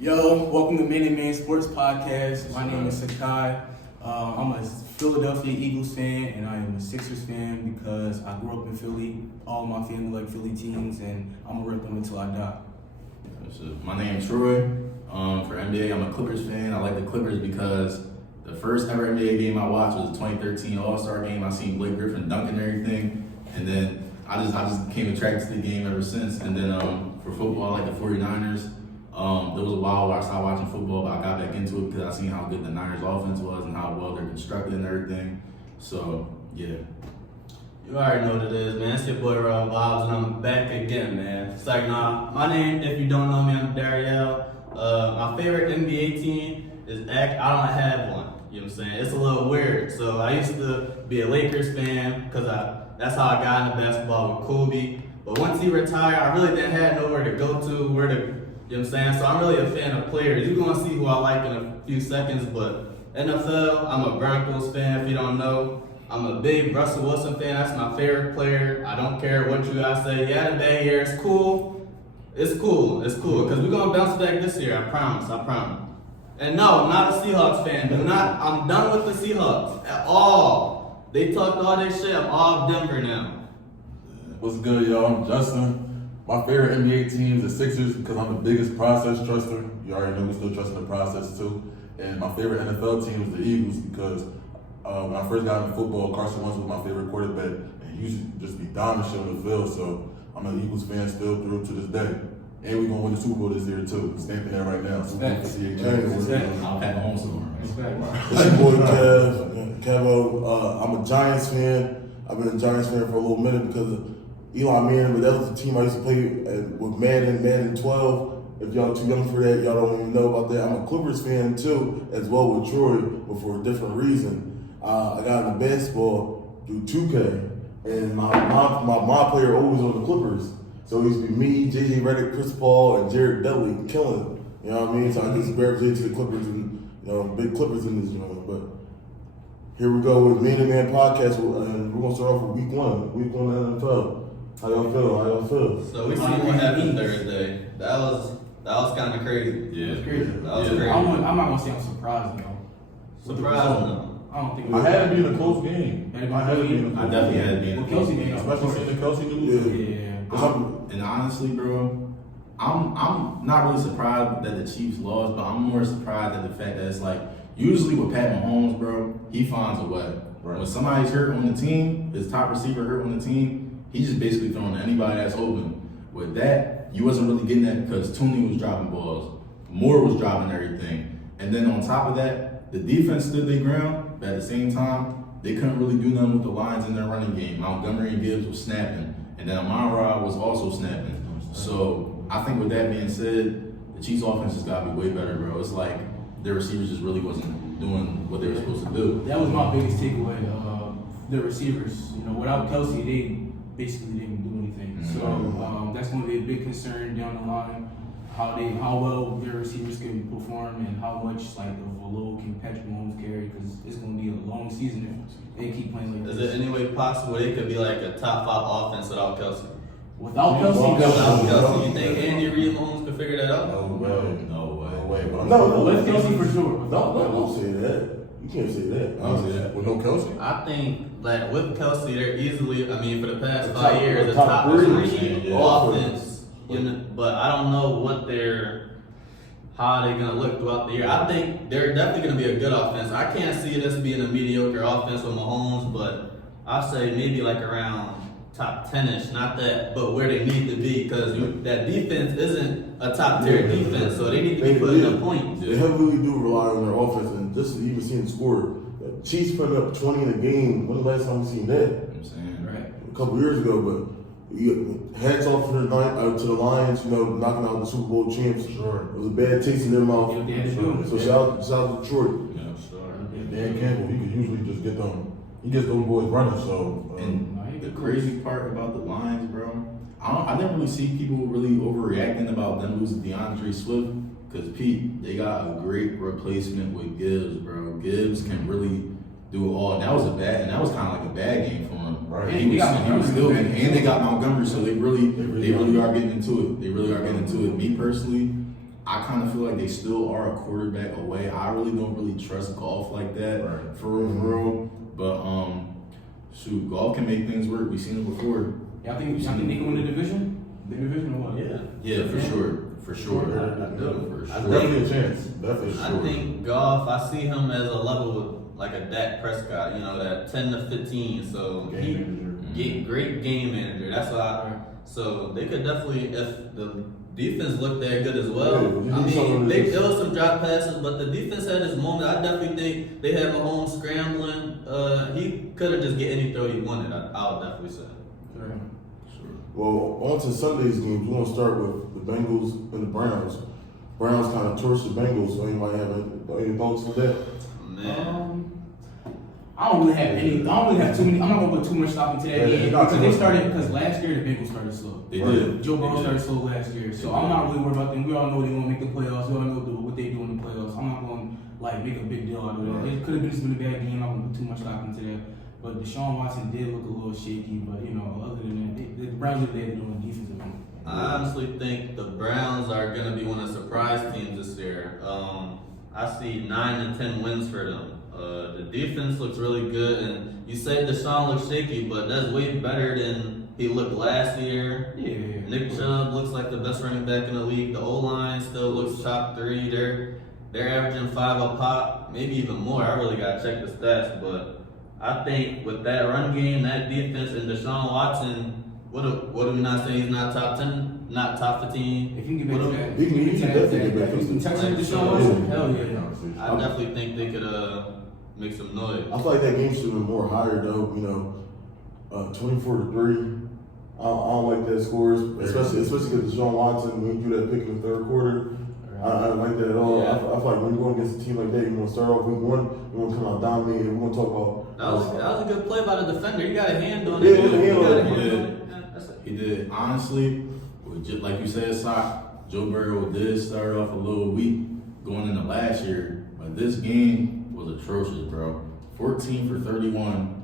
Yo, welcome to Man and Man Sports Podcast. My name is Saki. I'm a Philadelphia Eagles fan, and I am a Sixers fan because I grew up in Philly. All my family like Philly teams, and I'm gonna rep them until I die. My name is Troy. For NBA, I'm a Clippers fan. I like the Clippers because the first ever NBA game I watched was the 2013 All-Star game. I seen Blake Griffin dunk and everything, and then I just became attracted to the game ever since. And then for football, I like the 49ers. There was a while where I stopped watching football, but I got back into it because I seen how good the Niners offense was and how well they're constructed and everything. So, yeah. You already know what it is, man. It's your boy Rob Vibes, and I'm back again, man. It's like, my name, if you don't know me, I'm Darriel. My favorite NBA team is I don't have one. You know what I'm saying? It's a little weird. So I used to be a Lakers fan because that's how I got into basketball with Kobe. But once he retired, I really didn't have nowhere to go to, you know what I'm saying? So I'm really a fan of players. You're going to see who I like in a few seconds, but NFL, I'm a Broncos fan, if you don't know. I'm a big Russell Wilson fan. That's my favorite player. I don't care what you guys say. He had a bad year. It's cool. It's cool. Because we're going to bounce back this year. I promise. And no, I'm not a Seahawks fan. I'm done with the Seahawks at all. They talked all this shit. I'm all Denver now. What's good, y'all? I'm Justin. My favorite NBA team is the Sixers because I'm the biggest process truster. You already know we still trust the process too. And my favorite NFL team is the Eagles because when I first got into football, Carson Wentz was my favorite quarterback, and he used to just be dominant shit on the field. So I'm an Eagles fan still through to this day. And we're gonna win the Super Bowl this year too. Stamping that right now. So we're gonna see it. I'll have a home somewhere. It's your boy Kevo. I'm a Giants fan. I've been a Giants fan for a little minute because of Eli Manning, but that was the team I used to play with Madden 12. If y'all too young for that, y'all don't even know about that. I'm a Clippers fan too, as well with Troy, but for a different reason. I got into basketball through 2K, and my player always on the Clippers. So it used to be me, JJ Redick, Chris Paul, and Jared Dudley killing. You know what I mean? So I just gravitate to the Clippers and big Clippers in this joint. But here we go with Man and Man podcast, and we're gonna start off with week one NFL. How y'all feel? So we see what happened Thursday. That was kind of crazy. Yeah. It's crazy. That was crazy. I'm not gonna say I'm surprised though. Surprising though. I don't think I had it being a close game. I definitely had it being a Well, close Kelsey game. made Especially seeing the Kelsey news. Yeah. And honestly, bro, I'm not really surprised that the Chiefs lost, but I'm more surprised at the fact that it's like usually with Pat Mahomes, bro, he finds a way. Right. When somebody's hurt on the team, his top receiver hurt on the team, he's just basically throwing to anybody that's open. With that, you wasn't really getting that because Tooney was dropping balls, Moore was dropping everything, and then on top of that, the defense stood their ground, but at the same time, they couldn't really do nothing with the lines in their running game. Montgomery and Gibbs was snapping, and then Amon-Ra was also snapping. So I think with that being said, the Chiefs' offense has got to be way better, bro. It's like their receivers just really wasn't doing what they were supposed to do. That was my biggest takeaway. The receivers, without Kelsey, they basically didn't do anything. Mm-hmm. So that's going to be a big concern down the line. How well their receivers can perform and how much of a load can Patrick Mahomes carry because it's going to be a long season if they keep playing like Is this. it any way possible they could be like a top 5 offense without Kelsey? Without Kelsey, You think Andy Reid Mahomes could figure that out? No way. No, with Kelsey for sure. Don't say that. You can't say that. I don't see that. With no Kelsey? I think that with Kelsey, they're easily, for the past The 5 top- years, the a top top three. 3 Yeah. offense. But I don't know how they're gonna look throughout the year. I think they're definitely gonna be a good offense. I can't see this being a mediocre offense with Mahomes, but I'll say maybe like around top 10ish, not that, but where they need to be because that defense isn't a top tier defense, so they need to be putting up points. They heavily do rely on their offense, and just to even seeing the score, the Chiefs putting up 20 in a game. When the last time we seen that? I'm saying, Right. A couple years ago, but hats off to the Lions, knocking out the Super Bowl champs. Sure. It was a bad taste in their mouth. Yeah, they had to do it. So shout out to Detroit. yeah, sure. Dan Campbell, he could usually just get them. He gets those boys running. So And the crazy part about the Lions, bro, I didn't really see people really overreacting about them losing DeAndre Swift because Pete, they got a great replacement with Gibbs, bro. Gibbs can really do it all, and that was kind of like a bad game for him. Right. And he was still, and they got Montgomery, so they really are getting into it. They really are getting into it. Me personally, I kind of feel like they still are a quarterback away. I really don't really trust Goff like that, for real. But shoot, Goff can make things work. We've seen it before. Y'all think they can win the division? The division or what? Yeah. Yeah, for sure. For sure. I do. For sure. I Definitely a chance. Definitely sure. I think Goff, I see him as a level with like a Dak Prescott, you know, that 10 to 15. So great game manager. That's why. So they could definitely, if the defense looked that good as well. Yeah, I mean, there was some drop passes, but the defense had his moment. I definitely think they had Mahomes scrambling. He could have just get any throw he wanted. I'll definitely say. Well, on to Sunday's games. We're gonna start with the Bengals and the Browns. Browns kind of torched the Bengals. So anybody have any thoughts on that? Man. I don't really have too many. I'm not gonna put too much stock into that game because last year the Bengals started slow. They did. Joe Burrow started slow last year, so I'm not really worried about them. We all know they're gonna make the playoffs. We all know what they do in the playoffs. I'm not gonna make a big deal out of that. It could have been a bad game. I'm not gonna put too much stock into that. But Deshaun Watson did look a little shaky. But other than that, the Browns are there doing defensive. I honestly think the Browns are going to be one of the surprise teams this year. I see 9 to 10 wins for them. The defense looks really good, and you say Deshaun looks shaky, but that's way better than he looked last year. Yeah. Nick Chubb looks like the best running back in the league. The O-line still looks top 3. They're averaging 5 a pop, maybe even more. I really got to check the stats, but I think with that run game, that defense, and Deshaun Watson, what do we not say he's not top 10, not top 15? If you can get back to that, He can definitely get back. If you can touch Deshaun Watson, hell yeah. I definitely think they could make some noise. I feel like that game should have been more higher though. 24-3. I don't like that scores, especially because Deshaun Watson when you do that pick in the third quarter. I don't like that at all. Yeah. I feel like when you're going against a team like that, you're going to start off week 1, you're going to come out dominating. We're going to talk about That was a good play by the defender. You got a hand on Yeah, it. he got a hand on it. He did. Honestly, just like you said, Sock, Joe Burrow did start off a little weak going into last year, but this game was atrocious, bro. 14 for 31.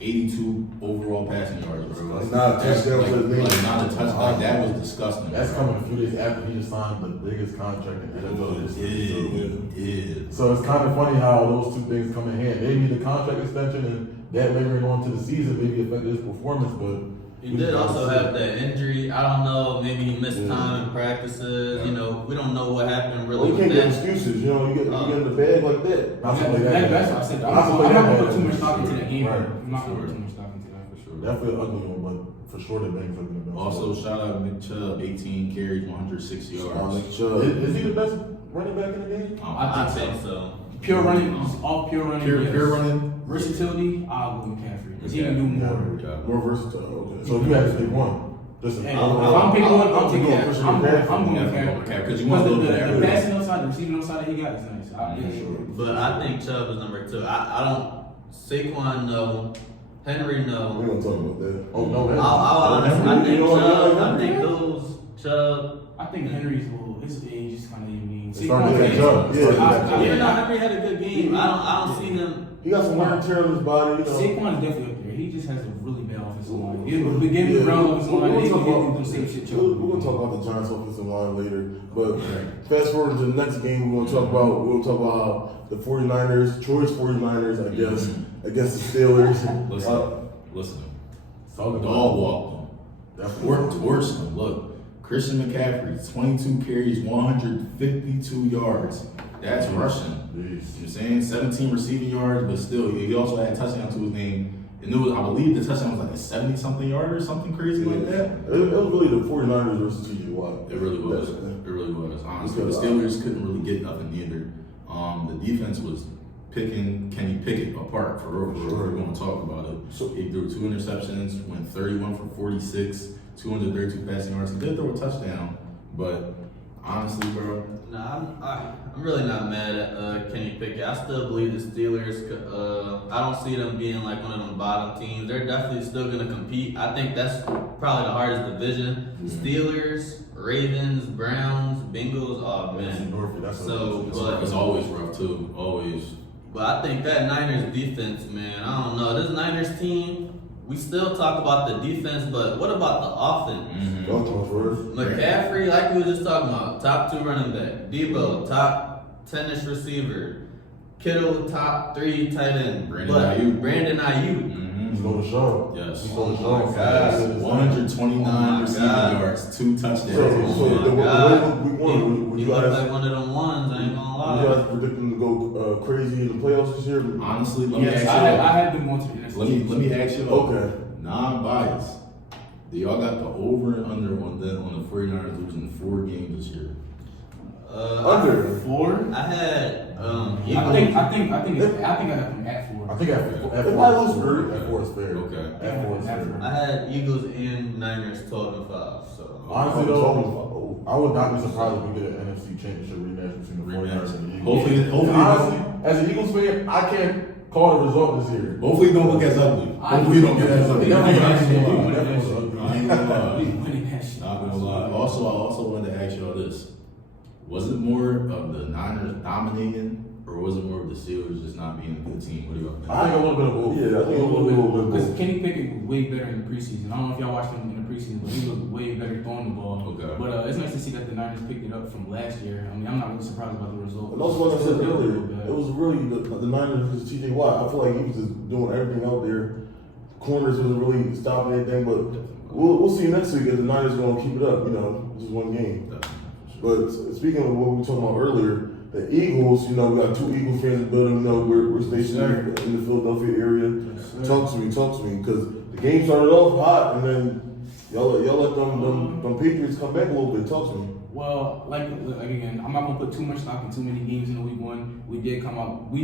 82 overall passing yards, bro. It's not a touchdown for the Bengals. Not a touchdown. That was disgusting. That's bro. coming a few days after he just signed the biggest contract in NFL history. Yeah. So it's kind of funny how those two things come in hand. Maybe the contract extension and that lingering on to the season maybe affected his performance, but He did also have that injury. I don't know. Maybe he missed time in practices. We don't know what happened really. you can't with get that. excuses. You get in the bag like that. not to play that. That's what I said. I'm not gonna put too much stock into that game. I'm not gonna put too much stock into that for sure. Definitely an ugly one, but for sure the Bengals are going to be. Also, shout out Nick Chubb, 18 carries, 106 yards. Is he the best running back in the game? I think so. Pure running, all pure running. Pure yes. running. Versatility, I'll go McCaffrey because he can do more. More versatile. Okay. So if you had to pick one, listen, Hey, if I'm picking one, I'm taking Yeah, I'm going McCaffrey, McCaffrey because you want a little bit of the everything. passing outside, the receiving outside that he got is nice. But I think Chubb is number 2. I don't. Saquon no. Henry We're no. gonna talk about that. oh no, man. I think You know what, Chubb. I Henry? think those Chubb. I think Henry's his age is kind of mean. It's starting to catch up. Yeah, no, Henry had a good game. I don't see him. He got some wear and tear on his body. Saquon is definitely up there. He just has a really bad offensive line. The beginning of the Browns offensive line, they can do the same shit. We're gonna talk about the Giants offensive line later. But fast forward to the next game, we're gonna talk about how the 49ers, Troy's 49ers, I guess, against the Steelers. Listen. Solid Dog walked them. Definitely. Torched them. Look, Christian McCaffrey, 22 carries, 152 yards. That's rushing. You know what I'm saying? 17 receiving yards, but still, he also had a touchdown to his name. And I believe the touchdown was like a 70-something yard or something crazy like that. It was really the 49ers versus TJ Watt. It really was. It really was. Honestly, the Steelers couldn't really get nothing either. The defense was picking Kenny Pickett apart for real. We're going to talk about it. So he threw 2 interceptions, went 31 for 46, 232 passing yards. He did throw a touchdown, but honestly, bro. Nah, I'm really not mad at Kenny Pickett. I still believe the Steelers could, I don't see them being like one of them bottom teams. They're definitely still going to compete. I think that's probably the hardest division. Steelers, Ravens, Browns, Bengals, oh man. But It's always rough too, always. But I think that Niners defense, man, I don't know. This Niners team, we still talk about the defense, but what about the offense? Y'all talk first. McCaffrey, like we were just talking about, top 2 running back. Debo, top 10ish receiver. Kittle, top 3 tight end. Brandon Ayuk. He's going to show. Yes. He's going to show. Oh my God. 129 receiving yards, 2 touchdowns. So Oh the my God. way we won, He you looked guys, like one of them ones, I ain't gonna lie. you guys predict them to go crazy in the playoffs this year? Honestly, let me Yes, ask I you. had them going to the NFC. Let me ask you. Okay. Non-biased. Do y'all got the over and under on the 49ers losing 4 games this year? Under. 4. I had I Eagles. think I got them at 4. I think at 4 If I lose is three- fair. At 4 is fair. Okay. At 4 is At fair. I had Eagles and Niners 12-5. So Honestly Oh. though, I would not be surprised if we get an NFC Championship rematch between the 49ers and the Eagles. Hopefully, And honestly, as an Eagles fan, I can't call the result this year. hopefully don't look as ugly. Hopefully don't get as ugly. Definitely I not. ain't gonna lie. Definitely I ain't gonna lie. We winning that shit. Not gonna lie. Also, I also wanted to ask y'all this: was it more of the Niners dominating, or was it more of the Steelers just not being a good team? What do y'all think? I think a little bit of both. Yeah, I think a little bit of Because both. Kenny Pickett was way better in the preseason. I don't know if y'all watched him in the preseason, but he looked way better throwing the ball. Okay. But it's nice to see that the Niners picked it up from last year. I mean, I'm not really surprised about the result. And that's what I said Still a earlier. little bit. It was really the Niners versus TJ Watt. I feel like he was just doing everything out there. Corners wasn't really stopping anything, but we'll see next week if the Niners are going to keep it up. You know, just one game. But speaking of what we were talking about earlier, the Eagles, you know, we got 2 Eagles fans in the building. You know, we're stationed in the Philadelphia area. Talk to me, because the game started off hot, and then y'all let them Patriots come back a little bit. Talk to me. Well, like again, I'm not gonna put too much stock in too many games in the week 1. We did come out. We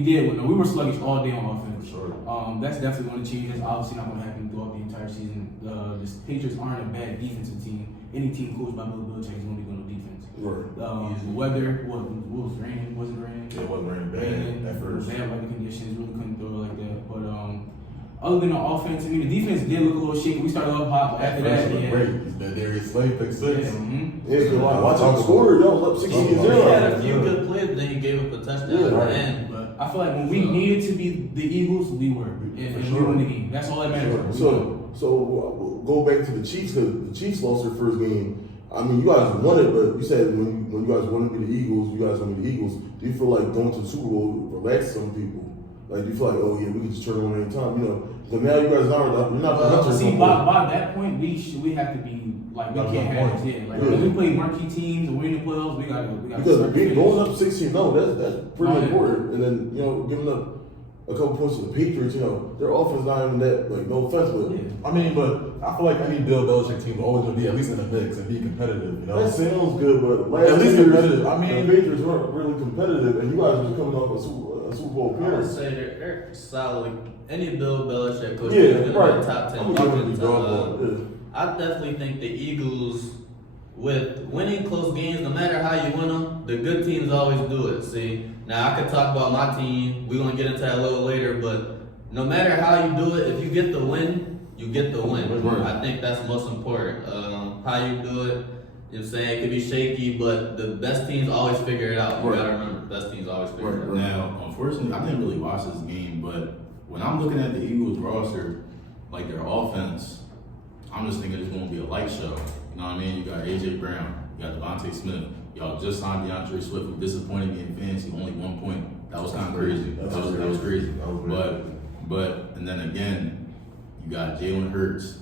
were sluggish all day on offense. Sure. That's definitely going to change. That's obviously not going to happen throughout the entire season. The Patriots aren't a bad defensive team. Any team coached by Bill Belichick is going to be good on defense. Right. The weather, what was raining? Was it raining? It wasn't raining Raining, bad at first. bad weather conditions. Really couldn't throw it like that. But other than the offense, I mean, the defense did look a little shaky. We started off hot, but after that, it looked yeah. great. That Darius Slay pick 6. Mm-hmm. Yeah, because watch out the score. Y'all was up 16-0. he had a few good plays, but then he gave up a touchdown Yeah, at right. the end. But I feel like when we needed to be the Eagles, we were. And we sure. won the game. That's all that matters. So go back to the Chiefs, because the Chiefs lost their first game. I mean, you guys won it, but you said when you guys want to be the Eagles, you guys want to be the Eagles. Do you feel like going to the Super Bowl relaxed some people? Like, do you feel like, oh yeah, we can just turn it on any time? You know, but now you guys are you're not the Hunters. See, no more. by that point, we have to be like we Like, can't one have point. it. Like Yeah. when we play marquee teams and win the playoffs, we got to Because going up 16-0, that's pretty Oh, yeah. important. And then, you know, giving up a couple points to the Patriots, you know, their offense not even that, like, no offense, but I mean, but I feel like any Bill Belichick team is always going to be at least in the mix and be competitive, you know? that sounds good. But last At least year, competitive. I mean- the Patriots weren't really competitive, and you guys were coming off a Super Bowl I would appearance. say they're solid. Any Bill Belichick coach Yeah, is going to right. be a top 10 I'm gonna give it defense. to Dog. I definitely think the Eagles, with winning close games, no matter how you win them, the good teams always do it. See, now I could talk about my team. We're going to get into that a little later, but no matter how you do it, if you get the win, you get the win. Right. I think that's most important. How you do it, you know what I'm saying? It could be shaky, but the best teams always figure it out. You Right. got to remember, the best teams always figure it out. Now, unfortunately, I didn't really watch this game, but when I'm looking at the Eagles roster, like their offense, I'm just thinking it's going to be a light show. You know what I mean? You got A.J. Brown, you got Devontae Smith. Y'all just signed DeAndre Swift, who disappointed me in fantasy, only 1 point. That was kind of crazy. That was crazy. But and then again, you got Jalen Hurts.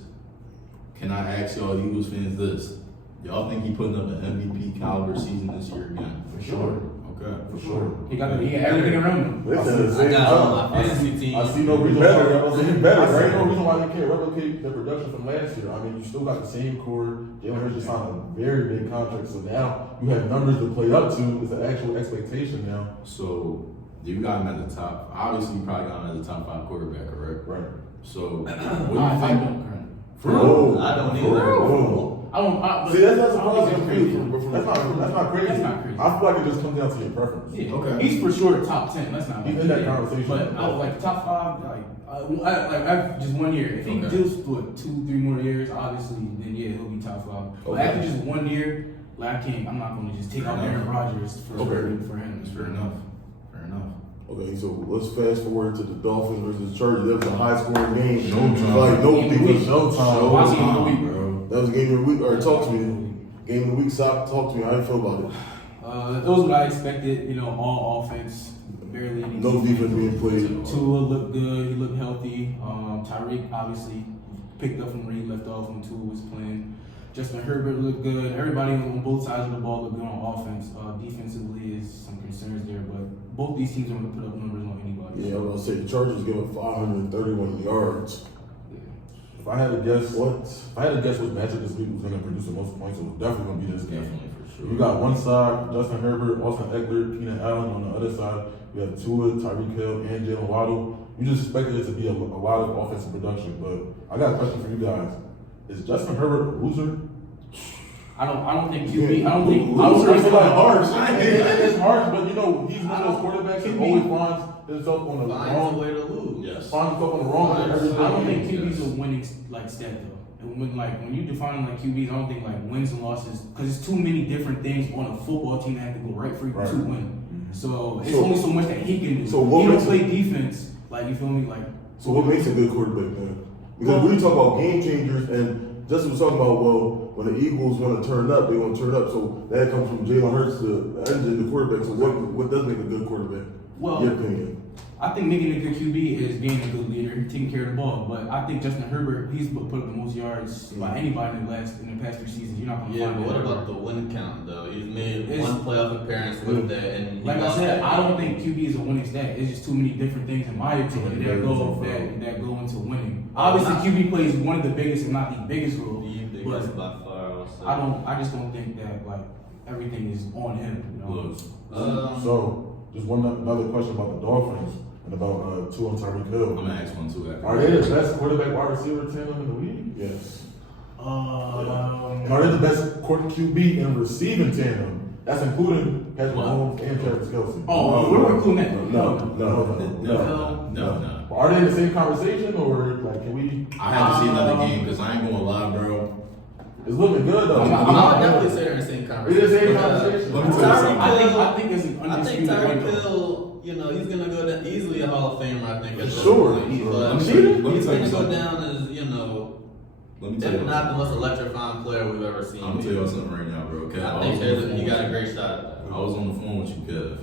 Can I ask y'all Eagles fans this? Y'all think he putting up an MVP caliber season this year again? For sure. Okay. For sure. He got everything around him. Listen, I got on my fantasy team. I see no reason better. why. I see better, I see right? no reason why you can't replicate the production from last year. I mean, you still got the same core. Jalen Hurts just signed a very big contract, so now you have numbers to play up to. It's an actual expectation now. So you got him at the top. Obviously, you probably got him as a top 5 quarterback, correct? Right. So what do I you think? don't currently. For real? I don't For either. real. I don't. See, that's not I don't think surprising it's for me. crazy. That's not crazy. That's not crazy. I feel like it just comes down to your preference. Yeah. Okay. He's for sure top 10. That's not. He's in that conversation. But I was like top 5. Like just 1 year. If he Okay. deals with 2-3 more years, obviously, then yeah, he'll be top 5. But Okay. after just 1 year, like I'm not going to just take out Aaron Rodgers for Okay. him. Fair enough. Fair enough. Okay, so let's fast forward to the Dolphins versus the Chargers. That was a high scoring game. Showtime. Like no defense. Showtime, bro. That was game of the week. All right, talk to me. Game of the week. Talk to me. How you feel about it? It was what I expected. You know, all offense, barely any No defense being played. Tua looked good. He looked healthy. Tyreek obviously picked up from where he left off when Tua was playing. Justin Herbert looked good. Everybody on both sides of the ball looked good on offense. Defensively is some concerns there, but both these teams are going to put up numbers on anybody. Yeah, I was gonna say the Chargers gave up 531 yards. If I had to guess, which matchup this week was going to produce the most points, it was definitely going to be this game. Definitely, for sure. You got one side, Justin Herbert, Austin Eckler, Keenan Allen. On the other side, you have Tua, Tyreek Hill, and Jalen Waddle. You just expected it to be a lot of offensive production, but I got a question for you guys. Is Justin Herbert a loser? I don't think QB. I don't think Loser is like harsh. It's harsh, but you know, he's one of those quarterbacks that always finds himself on the Finds a wrong way to lose. Yes. finds himself on the wrong end every I don't day. think QB's a winning like stat though. And when you define like QBs, I don't think like wins and losses because it's too many different things on a football team that have to go right for you to win. So it's only so much that he can do. So what he don't makes play defense. Like you feel me? Like So what makes a good quarterback then? Because we talk about game changers, and Justin was talking about, well, when the Eagles want to turn up, they want to turn up. So that comes from Jalen Hurts, the engine, the quarterback. So what does make a good quarterback? Well, in your opinion. I think making a good QB is being a good leader, taking care of the ball. But I think Justin Herbert, he's put up the most yards by anybody in the past 3 seasons. You're not gonna Yeah, find but what that. about the win count though? He's made It's- one playoff appearance with that, and he Like I lost said, that I don't game. think QB is a winning stat. It's just too many different things, in my opinion, that go into winning. Obviously, QB plays one of the biggest, if not the biggest role. The biggest by far. Also. I just don't think that like everything is on him. You know? So, just another question about the Dolphins and about Tua and Tyreek Hill. I'm gonna ask one too. After. Are they the best quarterback wide receiver tandem in the league? Yes. And are they the best QB in receiving tandem? That's including Patrick Mahomes and Travis Kelce. Oh, we're including that. No. Are they in the same conversation, or like can we? I had to see another game because I ain't gonna lie, bro. It's looking good though. I would definitely say they're in the same It conversation. is the same because conversation. Let me tell you something. I think it's an I think undisputed right Tyreek though. Hill, you know, he's gonna go down easily a Hall of Famer. I think. At this Sure. point. Let But me tell you he's gonna go something. down as Let me tell you if not the something. most electrifying player we've ever seen. I'm gonna tell you something right now, bro. Okay, I think you got a great shot at that. I was on the phone with you, Kev.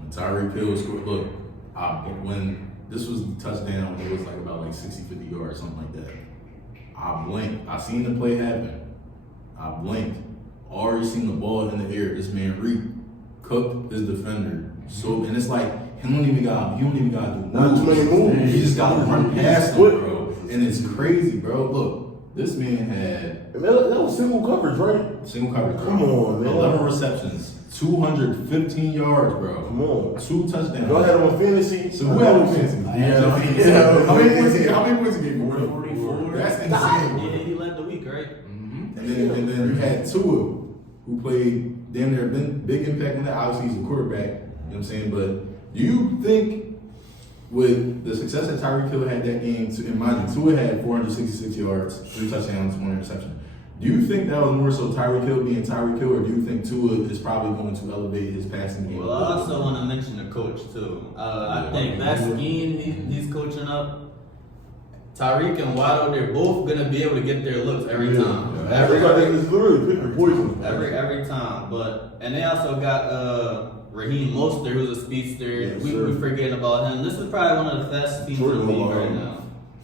When Tyreek Hill scored, look, when this was the touchdown, it was like about like 60, 50 yards, something like that. I blinked. I seen the play happen. I blinked. Already seen the ball in the air. This man cooked his defender. So, and it's like, he don't even got to do Not too many moves. He just got to run past him, bro. And it's crazy, bro. Look, this man had And that was single coverage, right? single coverage. Come on, man. 11 receptions, 215 yards, bro. Come on. 2 touchdowns. Y'all had him on fantasy. So who had him on fantasy? Yeah. How many points he gave? 44. That's insane. Yeah, he led the week, right? And then you had Tua, who played damn near big impact on that. Obviously, he's a quarterback. You know what I'm saying? But do you think with the success that Tyreek Hill had that game, and mind you, Tua had 466 yards, 3 touchdowns, 1 interception. Do you think that was more so Tyreek Hill being Tyreek Hill, or do you think Tua is probably going to elevate his passing game? Well, I also want to mention the coach too. I think that scheme he's coaching up. Tyreek and Waddle, they're both gonna be able to get their looks every time. It's literally pick your poison. Every time. And they also got Raheem Mostert, who's a speedster. Yes, we forgetting about him. This is probably one of the fastest teams in the league right now.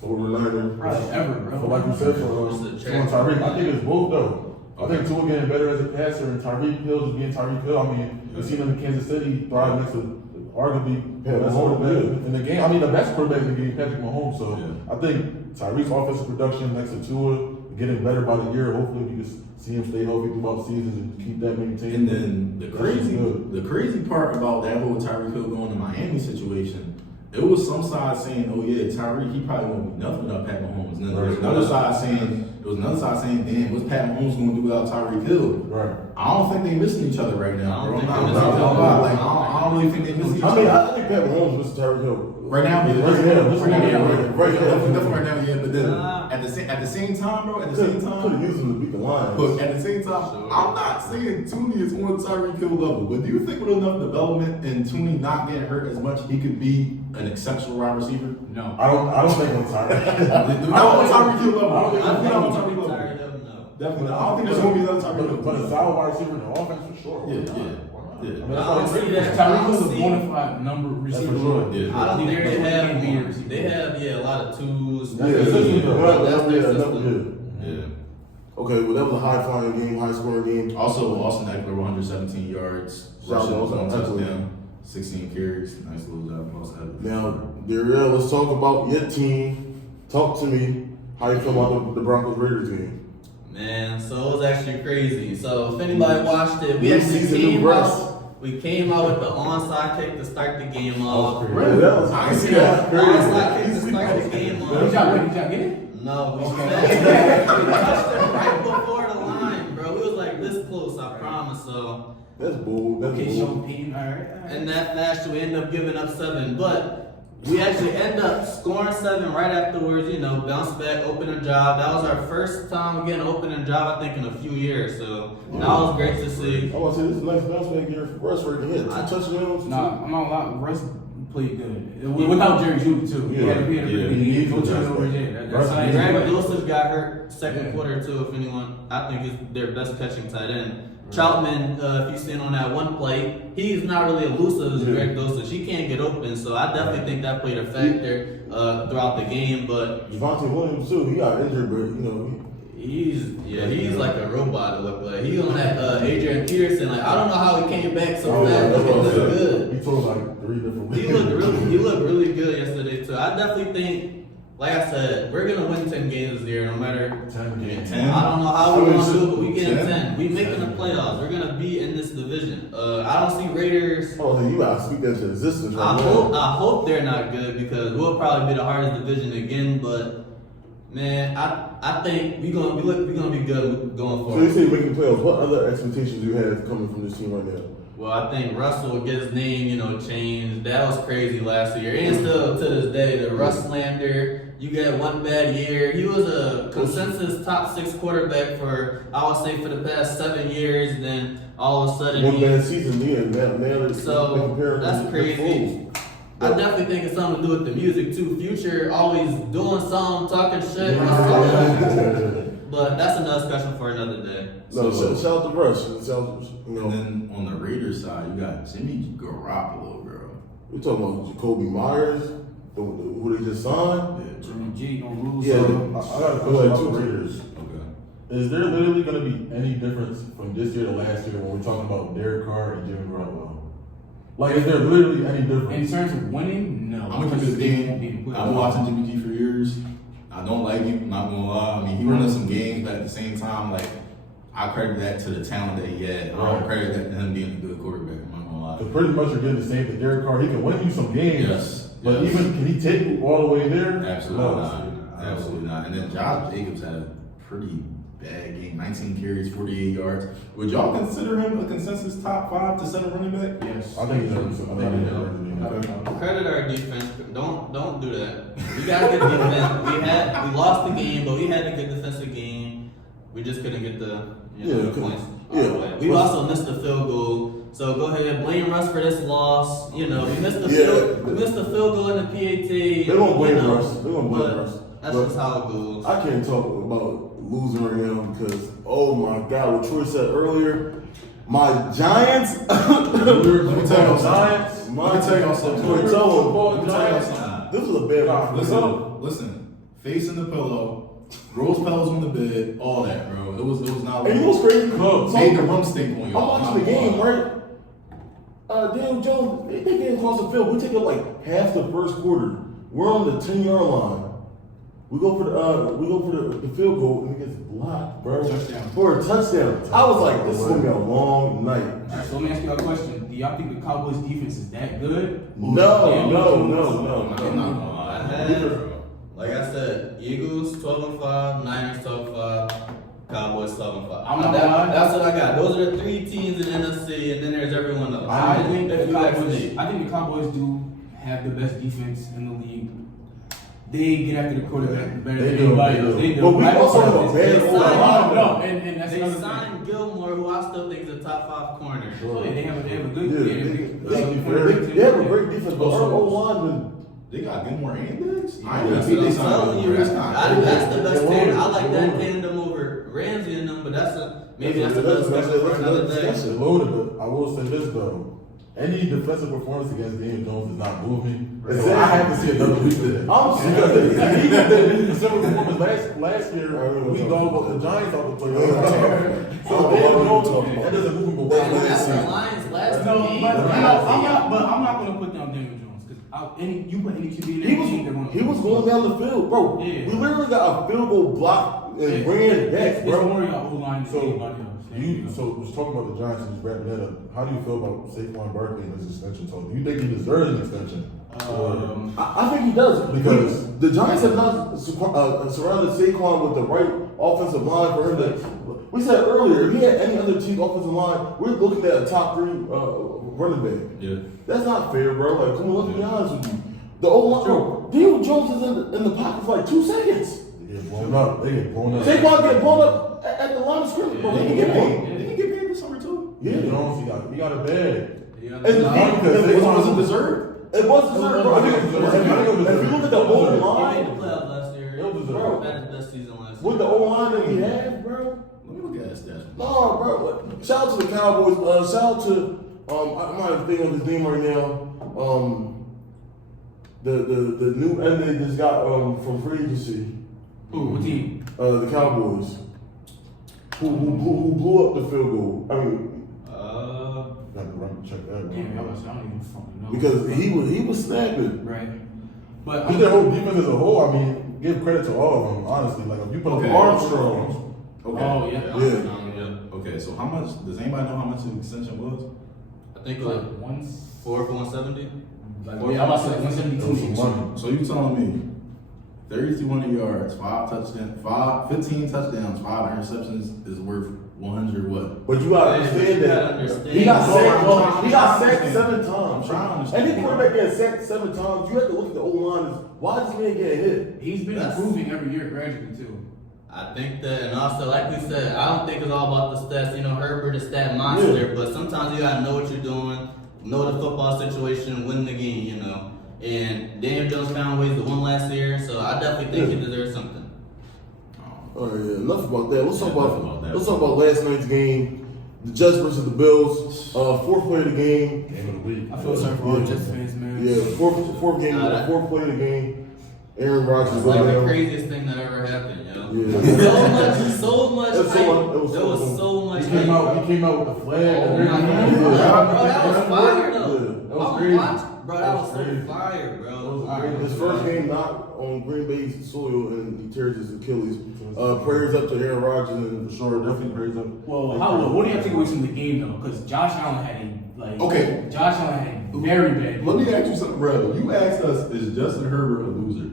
Overliner. Probably ever, bro. But like you said, for It's the Tua track. and Tyreek, I think it's both though. I think Tua getting better as a passer, and Tyreek Hill just being Tyreek Hill. I mean, we've seen him in Kansas City thrive next to arguably the best quarterback in the game. I mean, the best quarterback in the game, Patrick Mahomes. So I think Tyreek's offensive production next to Tua getting better by the year. Hopefully, we can see him stay healthy throughout seasons and keep that maintained. And then the crazy part about that whole Tyreek Hill going to Miami situation, it was some side saying, "Oh yeah, Tyreek, he probably won't be nothing without Pat Mahomes." And then there was another side saying, "Damn, what's Pat Mahomes going to do without Tyreek Hill?" Right. I don't think they missing each other right now, bro. I don't think I'm they not missing gonna each lie. other. Like, I don't really think they missing each I mean, other. I think Pat Mahomes versus Tyreek Hill. Right now, yeah. Right now, Right now, yeah. right now. Definitely right now, yeah. But then at the same time, bro. At the same Could time. have used him to beat the Lions. But at the same time, I'm not saying Tooney is on Tyreek Hill level. But do you think with enough development and Tooney not getting hurt as much, he could be an exceptional wide receiver? No. I don't think on Tyreek. Not on Tyreek Hill level. I don't think Not he's on on Tyreek level. No. Definitely not. I don't think there's going to be another Tyreek Hill. But a solid wide receiver in the offense for sure. Yeah. I mean, I that's don't all see that. Tyreek was a bona fide number That's receiver. for sure. Yeah. I don't think They they have a lot of twos. Yeah, That's their yeah. system. Yeah. Okay, well that was a high flying game, high scoring game. Also, Austin Eckler 117 yards, Shout out to rushing, one Austin Eckler. touchdown, 16 carries. Nice little job, Austin Eckler. Now, Darriel, let's talk about your team. Talk to me. How you feel about the Broncos Raiders game? Man, so it was actually crazy. So if anybody watched it, we New actually season, new breasts. we came out with the onside kick to start the game off. Really? That was I see that. Onside kick to start the game Did off. y'all get it? No, we Okay. touched it right before the line, bro. We was like this close, I promise. So That's bold. That's Okay, bold. Sean Payton, alright. in that fashion, we ended up giving up 7, but we actually end up scoring 7 right afterwards. You know, bounce back, opening drive. That was our first time getting an opening drive, I think, in a few years. So that was great to see. I want to say this is a nice bounce back year for Russ right here. 2 touchdowns. Nah, I'm not lying. Russ played good. Without Jerry Judy, too. He had a pretty good no turnovers. That's how Greg he Dulcich got hurt second quarter too. If anyone, I think is their best catching tight end. Troutman, if you've seen on that one play, he's not really elusive as Greg Dulcich. He can't get open, so I definitely think that played a factor throughout the game. But Javonte Williams too. He got injured, but you know. he's like a robot to look like. He on that Adrian Peterson. Like I don't know how he came back so fast. that's But what he I said. looked good. He told like 3 different He looked really good yesterday too. I definitely think, like I said, we're gonna win 10 games this year, no matter. 10 games. 10. I don't know how we're gonna do it, but we get 10. 10. We making the playoffs. We're gonna be in this division. I don't see Raiders. Oh, so you gotta speak that to existence right I now. hope they're not good because we'll probably be the hardest division again. But man, I think we're gonna be good going So you forward. say making playoffs. What other expectations do you have coming from this team right now? Well, I think Russell will get his name, changed. That was crazy last year. And still to this day, the Russ slander. You get one bad year. He was a consensus top 6 quarterback for, I would say, for the past 7 years. Then all of a sudden, One bad season, now So that's crazy. I definitely think it's something to do with the music too. Future always doing something, talking shit. But that's another discussion for another day. No, shout out to Russ. And then on the Raiders side, you got Jimmy Garoppolo, bro. We're talking about Jacoby Myers, who they just signed. Jimmy G gonna lose. Yeah, I got a question about the Raiders. Okay. Is there literally going to be any difference from this year to last year when we're talking about Derek Carr and Jimmy Garoppolo? Like, is there literally any In difference? terms of winning, no. I'm gonna keep it game. I've been watching Jimmy G for years. I don't like him, I'm not gonna lie. I mean, he won us some games, but at the same time, like, I credit that to the talent that he had. I don't credit that to him being a good quarterback, I'm not gonna lie. Because pretty much you're getting the same thing. Derek Carr, he can win you some games. Yes. But yes. even, can he take you all the way there? Absolutely No. not. Absolutely not. And then Josh Jacobs had a pretty bad game. 19 carries, 48 yards. Would y'all consider him a consensus top 5 to center running back? Yes. I think he's never. Credit our defense. Don't do that. We got good defense. We lost the game, but we had a good defensive game. We just couldn't get the points. We also missed the field goal. So go ahead, blame Russ for this loss. We missed the field goal in the PAT. They won't blame Russ. They won't blame Russ. That's But just how it goes. I can't talk about losing right now because, oh my God, what Troy said earlier, my Giants. Let me tell y'all Giants. something. Let me tell y'all something. Troy, tell Let me him. tell y'all something. This was a bad one. Listen. Face in the pillow, rose petals on the bed, all that, bro. It was not. And you know what's crazy? Made the rum stink on I'm y'all. watching the game, right? Daniel Jones, they getting across the field. We take up like half the first quarter. We're on the 10-yard line. We go for the field goal and it gets blocked, bro. Touchdown. For a touchdown. I was like, this is gonna be a long night. Alright, so let me ask you a question. Do y'all think the Cowboys defense is that good? No. I'm not gonna lie. Like I said, Eagles 12-5, Niners 12-5, Cowboys 12-5. I'm not lying. That's what I got. Those are the 3 teams in NFC, and then there's everyone else. I think If the you ask Cowboys. me. I think the Cowboys do have the best defense in the league. They get after the quarterback better They than do, anybody they do. else. They do. But we Like, also have a they bad signed- O-line. No, and that's They another signed Gilmore, who I still think is a top 5 corner. thing. Oh, yeah, they have a good. Yeah, they they have have a great defense, but our O-line They got Gilmore and Diggs? I Yeah, didn't so see they I'm signed telling you, Gilmore. That's not I think that's the best They're tandem. I loaded. like They're that loaded. tandem over Ramsey and them, but that's That's a discussion for another day. It's loaded, but I will say this though. Any defensive performance against Damian Jones does not move me. So Exactly. I have to see another week today. I'm Because serious. he did the similar performance last year. We dogged the Giants out the playoffs. So Damian Jones, that doesn't move me. But That's what the Lions last No, game. but I'm not gonna put down Daniel Jones because you put any QB in that team, they're gonna. He was going down the field, bro. Yeah. We literally got a field goal block and ran back, It's bro. more your O-line than anybody else. So just talking about the Giants and just wrapping that up. How do you feel about Saquon Barkley and his extension talk? Do you think he deserves an extension? I think he does Because- the Giants have not surrounded Saquon with the right offensive line for him to. We said earlier, if he had any other team offensive line, we're looking at a top 3 running back. Yeah. That's not fair, bro. Like, come on, let's be honest with you. The O-line, bro, Daniel Jones is in the pocket for like 2 seconds. They get blown up. They get blown up. Saquon get blown up at the line of scrimmage, bro. He can get paid. Did he get paid this summer too? Yeah. Jones, he got a bag. And It wasn't deserved. it was deserved, bro. I think it was deserved. If you look at the He made O-line, the playoff last year. It was Bro. Had his best season last year. with the O-line that he had, bro. Let me look at his stats. No, bro. Shout out to the Cowboys. Shout out to I'm not even thinking of his name right now. The new end they just got from free agency. Who? What team? The Cowboys. Who blew up the field goal? I mean, Got to run check that. Damn, I don't even fucking know. because he was snapping. Right. But Just their whole defense as a whole. I mean, give credit to all of them. Honestly, like if you put Okay. up Armstrong. Okay. Oh, yeah. Yeah. Okay, so how much, does anybody know how much the extension was? I think it was like 1. 4 for 170. Yeah, I'm about to say like That was 172. some money. So you telling me 3,200 yards, 15 touchdowns, 5 interceptions is worth 100 what? But you gotta understand that he got sacked. He got sacked 7 times. I'm trying to understand. Any quarterback gets sacked 7 times, you have to look at the O-line. Why does this man get hit? He's been That's- improving every year gradually too. I think that, and also, like we said, I don't think it's all about the stats. You know, Herbert is stat monster, but sometimes you gotta know what you're doing, know the football situation, win the game, you know. And Daniel Jones found ways to win last year, so I definitely think he deserves something. Oh yeah, enough about that. Let's talk Yeah, enough about, about that. let's talk about last night's game. The Jets versus the Bills. 4th play of the game. Game of the week. I feel sorry for all Jets fans, man. Yeah, fourth game, fourth play of the game. Aaron Rodgers It's went like the down. craziest thing that ever happened, you know. Yeah. So much It was so hype. much- it was There so was much. so much He hype. came out with the flag. Oh and my everything. God. Bro, that was fire though. Yeah, that was I'm crazy. watching- Bro, that was so crazy. fire, bro. His first game not on Green Bay soil and he tears his Achilles. Prayers up to Aaron Rodgers and For sure, definitely praise up. Well, what do you take away from the game though? Because Josh Allen had a Okay. Josh Allen had a very bad. Let me ask you something, bro. You asked us, is Justin Herbert a loser?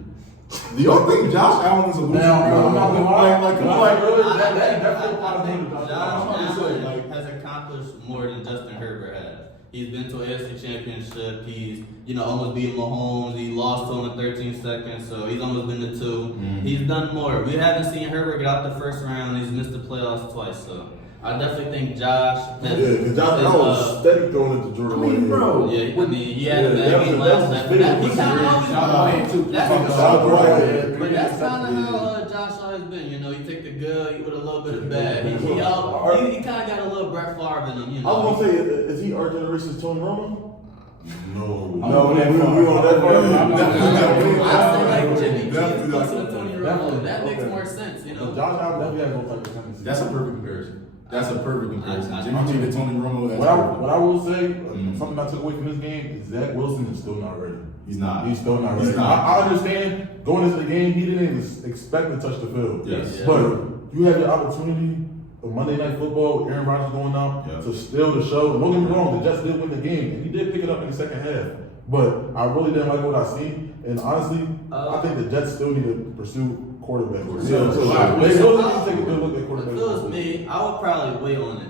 Do y'all think Josh Allen is a loser? Now, bro, I'm not gonna lie. Like, come Like, on. really, I that think definitely part of him. Josh I'm about to say, Allen like- has accomplished more than Justin Herbert has. He's been to an AFC championship. He's, almost beat Mahomes. He lost to him in 13 seconds, so he's almost been to 2. He's done more. We haven't seen Herbert get out the first round. He's missed the playoffs twice, so I definitely think Josh. yeah, because Josh Allen was steady throwing it to Jordan Whitehead. bro. Yeah, I mean, he had a Yeah, bad that game was last his night. biggest He kind of consideration. always. That's Shout Whitehead. But that's kind of how Josh always been. You take the good with a little bit of bad. He kind of got a little Brett Favre in him. I was gonna say, is he our generation's Tony Romo? No. No, we on that part. I say like Jimmy G Definitely is not. closer to Tony Romo. That makes more sense, Josh Allen definitely has no type of tendency. That's a perfect comparison. That's a perfect comparison. I- Jimmy G to Tony Romo. That's What I perfect. will say, something I took away from this game is Zach Wilson is still not ready. He's not. He's still not ready. He's not. I understand going into the game, he didn't even expect to touch the field. Yes. Yeah. But you have your opportunity on Monday Night Football, Aaron Rodgers going out Yeah. to steal the show. Don't get me wrong, the Jets did win the game, and he did pick it up in the second half. But I really didn't like what I seen, and honestly, I think the Jets still need to pursue quarterback. Yeah. They really need to take a good look at If quarterback. it was me, I would probably wait on it.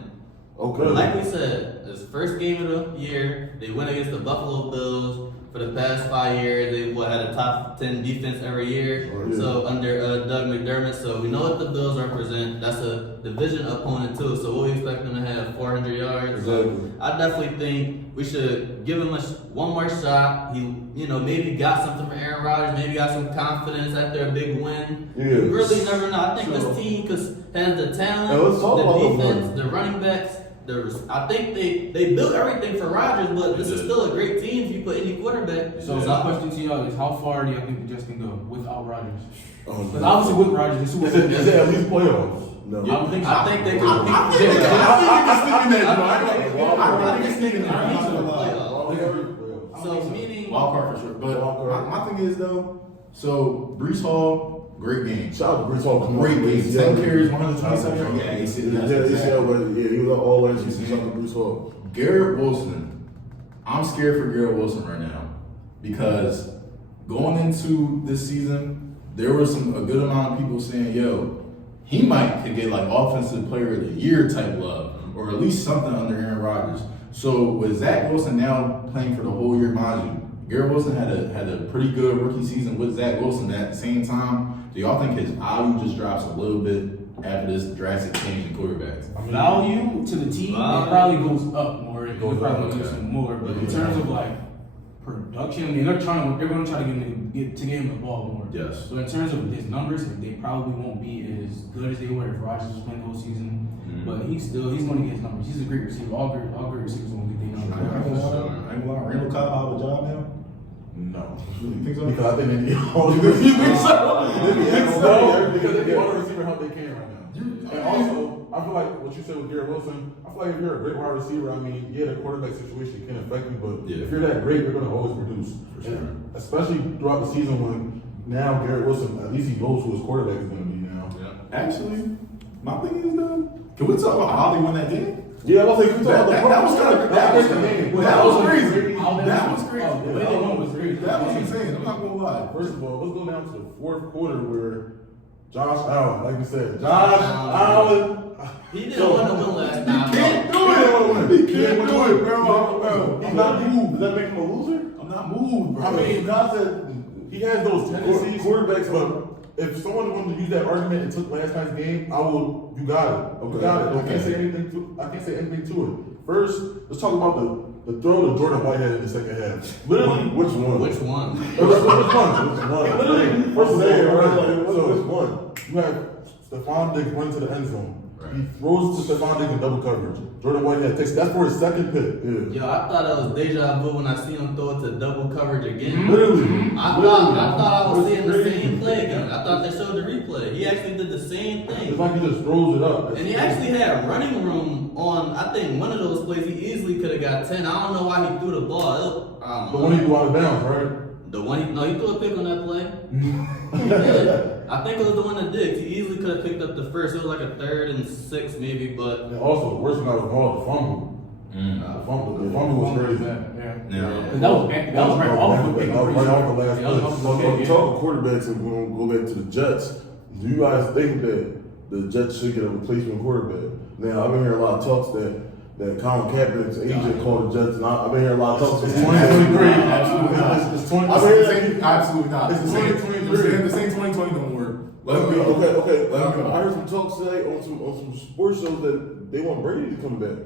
Okay. Like we said, It's first game of the year. They went against the Buffalo Bills. For the past 5 years, they had a top 10 defense every year. So under Doug McDermott, so we know what the Bills represent. That's a division opponent too. So we expect them to have 400 yards. Exactly. So I definitely think we should give him one more shot. He, maybe got something from Aaron Rodgers. Maybe got some confidence after a big win. Yeah. You really never know. I think this team has the talent, let's talk about the the defense, the running backs. I think they built everything for Rodgers, but this is still a great team if you put any quarterback. So my question to y'all is, how far do y'all think the Jets can go without Rodgers? Oh, Because obviously with Rodgers, the Super Bowl. Is it at least playoffs? No. I don't think so. I think they could. I think they can sneak in there. So meaning Wild card for sure. But my thing is though, so Brees Hall, great game. Shout out to Brees Hall. Great game. 10 carries, 127 yards. Yeah, he's sitting there. He was all last season. Shout out to Brees Hall. Garrett Wilson, I'm scared for Garrett Wilson right now because going into this season, there was a good amount of people saying, "Yo, he could get like offensive player of the year type love, or at least something under Aaron Rodgers." So with Zach Wilson now playing for the whole year, mind you, Garrett Wilson had a pretty good rookie season with Zach Wilson. At the same time, do y'all think his value just drops a little bit after this drastic change in quarterbacks? Value to the team, it probably goes up more. It probably goes some more. But in terms of like production, they're going to try to get him the ball more. Yes. So in terms of his numbers, they probably won't be as good as they were if Rodgers was playing the whole season. But he's going to get his numbers. He's a great receiver. All great receivers going to get their numbers. I ain't gonna lie, Randall Cobb out of a job now? No. You think so? Because I think they need all You think so? Because they get all the receiver help they can right now. And also, I feel like what you said with Garrett Wilson, I feel like if you're a great wide receiver, I mean, yeah, the quarterback situation can affect you, but if you're that great, you're going to always produce. For sure. And especially throughout the season when now Garrett Wilson, at least he knows who his quarterback is going to be now. Yeah. Actually, my thing is though, can we talk about how they won that game? Yeah, I was like, That was kind of that was crazy. How they That won. was crazy. The way they won was crazy. That was insane. I'm not gonna lie. First of all, let's go down to the fourth quarter where Josh Allen, like you said, Josh Allen. he didn't want to win last night. Can't do it. He can't do it, bro. He's not moved. Does that make him a loser? I'm not moved, bro. I mean, God said he has those tendencies, quarterbacks, but if someone wanted to use that argument and took last night's game, you got it. You got it. I can't say anything to it. First, let's talk about the throw to Jordan Whitehead in the second half. Literally, which one? Which one? Which one? Literally, first day, right? Which one? You have Stephon Diggs running to the end zone. He throws to Stephon Diggs in double coverage. Jordan Whitehead takes that's for his second pick. Yeah. Yo, I thought that was deja vu when I seen him throw it to double coverage again. Literally. I thought I was seeing the same play again. I thought they showed the replay. He actually did the same It's thing. like he just throws it up. And he actually had running room on, I think, one of those plays. He easily could have got 10. I don't know why he threw the ball. I don't The know. one he threw out of bounds, right? He threw a pick on that play. He did. I think it was the one that Diggs. He easily could have picked up the first. It was like a 3rd and 6 maybe, but And also, the worst thing out of all, the fumble. The fumble was crazy. Yeah. That was right off the pick. Right off the last Yeah, that was play. off the So, pick, talking quarterbacks, and we're going to go back to the Jets. Do you guys think that the Jets should get a replacement quarterback? Now, I've been hearing a lot of talks that Colin Kaepernick's agent called the Jets, and I've been hearing a lot of talks since 2023. Absolutely not. It's 20. Absolutely not. It's 2023. The same 2020 don't work. Okay. Let him go. I heard some talks today on some sports shows that they want Brady to come back.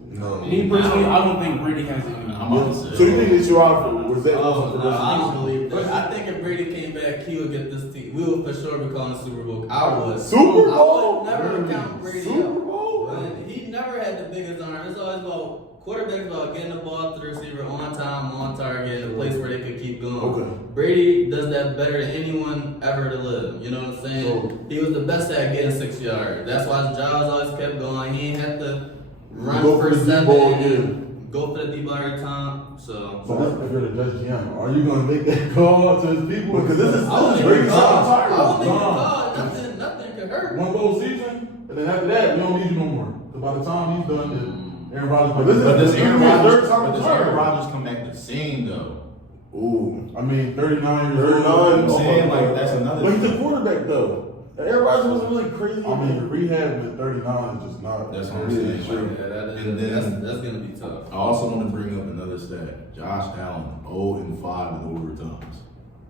No. Me personally, I don't think Brady has it. I'm opposite. So you think they should offer? Was that oh, no, I don't believe that. I think if Brady came back, he would get this team. We would for sure be calling the Super Bowl. I would. Super Bowl? I would never count Brady Super out. Bowl? But he never had the biggest arm. It's always about quarterbacks about getting the ball to the receiver on time, on target, a place where they could keep going. Okay. Brady does that better than anyone ever to live. You know what I'm saying? He was the best at getting 6 yards. That's why his jaws always kept going. He ain't had to run Go for for the 7 D-ball, and go for the D-ball every time. So if you're the Jets GM, are you going to make that call to his people? Because this is I don't think very it's called. time. I don't think it's called. Nothing could hurt. One whole season, and then after that, we don't need you no more. Because by the time he's done, then Aaron Rodgers. But does Aaron third time Aaron Rodgers come back the same though? Ooh, I mean, 39 years 39. old. I'm saying like that's another. But he's a quarterback though. Aaron Rodgers wasn't really crazy. I mean, rehab with 39 is just not. That's what I'm really saying. true. And then that's gonna be tough. I also want to bring up another stat. Josh Allen, 0-5 in overtimes.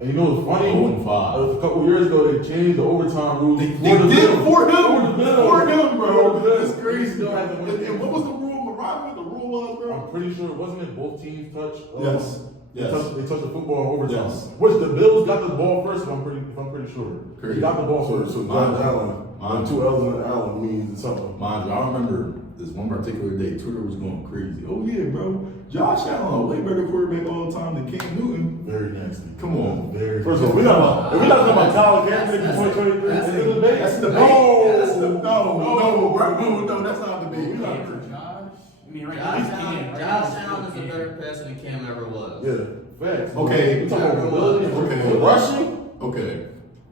And you know what's funny? 0-5. A couple years ago, they changed the overtime rules. They did for him, bro. That's That's crazy. And what was the rule? What the rule was, bro? I'm pretty sure, wasn't it both teams touched? Yes. They touched the football in overtime. Yes. Which the Bills got the ball first, if I'm pretty sure. Crazy. They got the ball first. So Josh Allen, 2 L's in Allen means something. Mind you, I remember this one particular day, Twitter was going crazy. Oh yeah, bro. Josh Allen, a way better quarterback all the time than Cam Newton. Very nasty. Come on. Very. First of all, we're not talking about Colin Kaepernick for 2023. That's Is it a debate? That's the debate. No. That's the, no, that's not the debate. Cam for Josh? I mean, right now Josh he's Cam. Allen, Right Josh now Allen is he's a Cam. better passer than Cam ever was. Yeah. Facts. Okay. We talking about mobility. Okay. Rushing? Okay.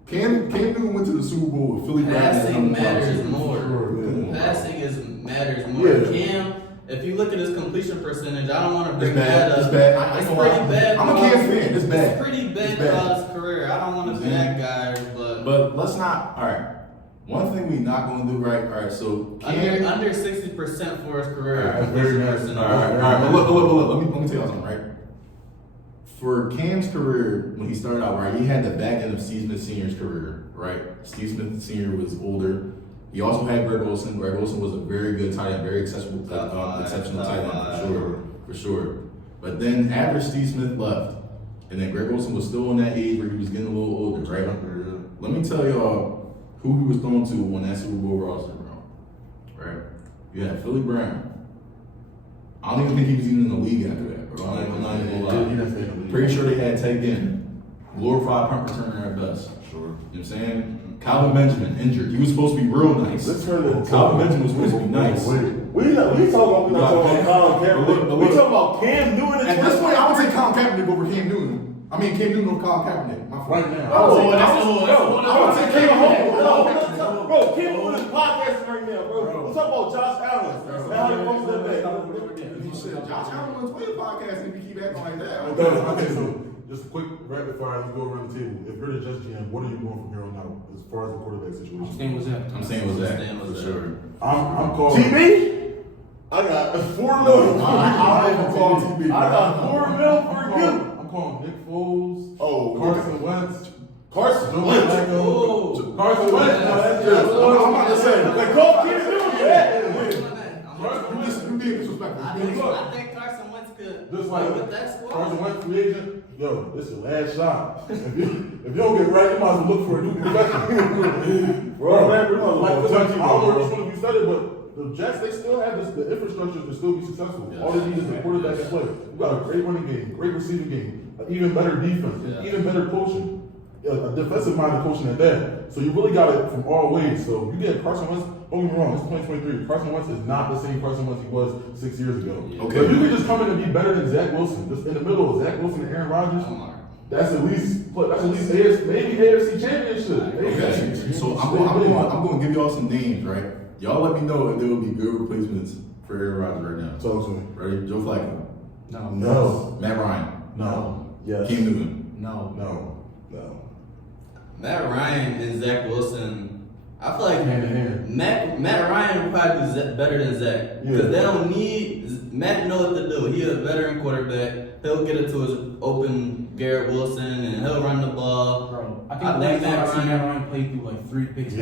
Cam Newton went to the Super Bowl with Philly Passing matters more. Sure, yeah. Passing matters more. Yeah. Cam, if you look at his completion percentage, I don't want to It's bring bad. that up. It's bad. I It's ain't pretty gonna lie. bad. I'm a throughout- Cam fan. It's bad. It's pretty bad It's bad. throughout his career. I don't want to be that guy, but But let's not. All right. One thing we not gonna do right. All right. So under 60% for his career. That's very nice. All right. But look. Let me tell you something, right? For Cam's career, when he started out, right, he had the back end of Steve Smith Sr.'s career, right? Steve Smith Sr. was older. He also had Greg Wilson. Greg Wilson was a very good tight end, very exceptional tight end, for sure. But then after Steve Smith left, and then Greg Wilson was still in that age where he was getting a little older, right? Let me tell y'all who he was thrown to on that Super Bowl roster, bro. Right? You had Philly Brown. I don't even think he was even in the league after that, bro. I'm not even gonna lie. Pretty sure they had Ted Ginn, glorified punt returner at best. Sure. You know what I'm saying? Calvin Benjamin, injured. He was supposed to be real nice. Let's turn it. Calvin Benjamin was supposed to be nice. We talking about Colin Kaepernick. We talking about Cam Newton. At this point, I would take Colin Kaepernick over Cam Newton. I mean, Cam Newton over Colin Kaepernick. My friend. Right now. I would take Cam Newton. Bro, Cam Newton is podcasting right now, bro. We're talking about Josh Allen. That's how he wants that back. Josh Allen on Twitter podcast and we keep acting like that. Okay, so just a quick rapid fire. Let's go around the table. If you're the Jets GM, what are you doing from here on out as far as the quarterback situation? I'm staying with Zach. I'm saying was that Staying with for that. sure. I'm calling. TB? I got $4 million. I don't even call TB. I got $4 million for you. I'm calling Nick Foles. Oh, Carson Wentz. Carson Joe Wentz. Flacco. Carson Wentz. No, that's Yeah, just. I'm about to say, like, Cole Cam Newton, yeah. You being disrespectful. I think Carson Wentz could Just like with that squad. Carson Wentz free agent. Yo, this is your last shot. If you don't get it right, you might as well look for a new profession. Bro, man, we're Like, gonna listen, I touch you, don't know bro. which one of you said it, but the Jets, they still have the infrastructure to still be successful. All they need is the quarterback to play. We got a great running game, great receiving game, an even better defense, even better coaching, a defensive-minded coaching at that. So you really got it from all ways. So you get Carson Wentz. Don't get me wrong, it's 2023. Carson Wentz is not the same Carson Wentz he was 6 years ago. Okay. But you could just come in and be better than Zach Wilson, just in the middle of Zach Wilson and Aaron Rodgers. That's at least AFC, maybe AFC championship. Okay. So I'm going to give y'all some names, right? Y'all let me know if there will be good replacements for Aaron Rodgers right now. Talk to me. Ready? Joe Flacco. No. No. Matt Ryan. No. Yes. Cam Newton. No. No. Matt Ryan and Zach Wilson. I feel like Hand in hand. Matt Ryan will probably do better than Zach because they don't need Matt. Know what to do. He's a veteran quarterback. He'll get it to his open Garrett Wilson and he'll run the ball. Bro, I I think think Matt Matt Ryan- Ryan played through like 3 picks.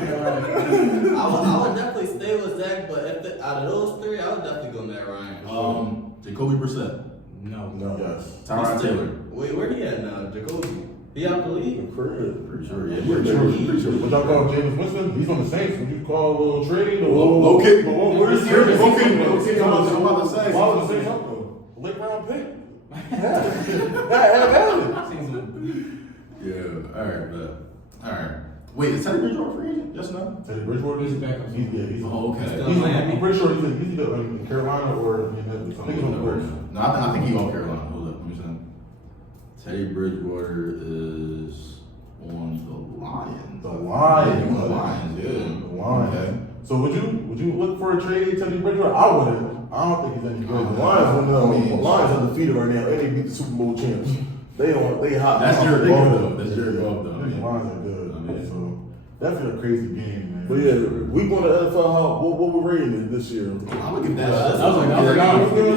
I would definitely stay with Zach, but out of those 3, I would definitely go Matt Ryan. Jacoby Brissett. No. Yes. Tyrod Taylor. Wait, where he at now? Jacoby. He out the league? Pretty sure. Yeah. Pretty sure. What y'all call James Winston? He's on the Saints. Would you call a little trade or Okay. Where's the Okay. I'm about to say. Why would I say something? A late round pick. Yeah. All right. Wait, is Teddy Bridgewater free agent? Yes or no? Teddy Bridgewater He's is back. He's Oh, okay. Still- I'm pretty sure he's either in Carolina or in Memphis. I think he's on the Bears. No, I think he on Carolina. Hold up, let me see. Teddy Bridgewater is on the Lions. The Lions. The Lions, yeah. The Lions. Okay. So would you look for a trade, Teddy Bridgewater? I wouldn't. I don't think he's any good. The Lions undefeated right now, and they beat the Super Bowl champs. They hot. That's your They golf good. though. That's your golf though. The lines are good. So definitely a crazy game, man. But yeah, we going to NFL. What we rating it this year? I'm gonna give that. Yeah, I was like, I'll give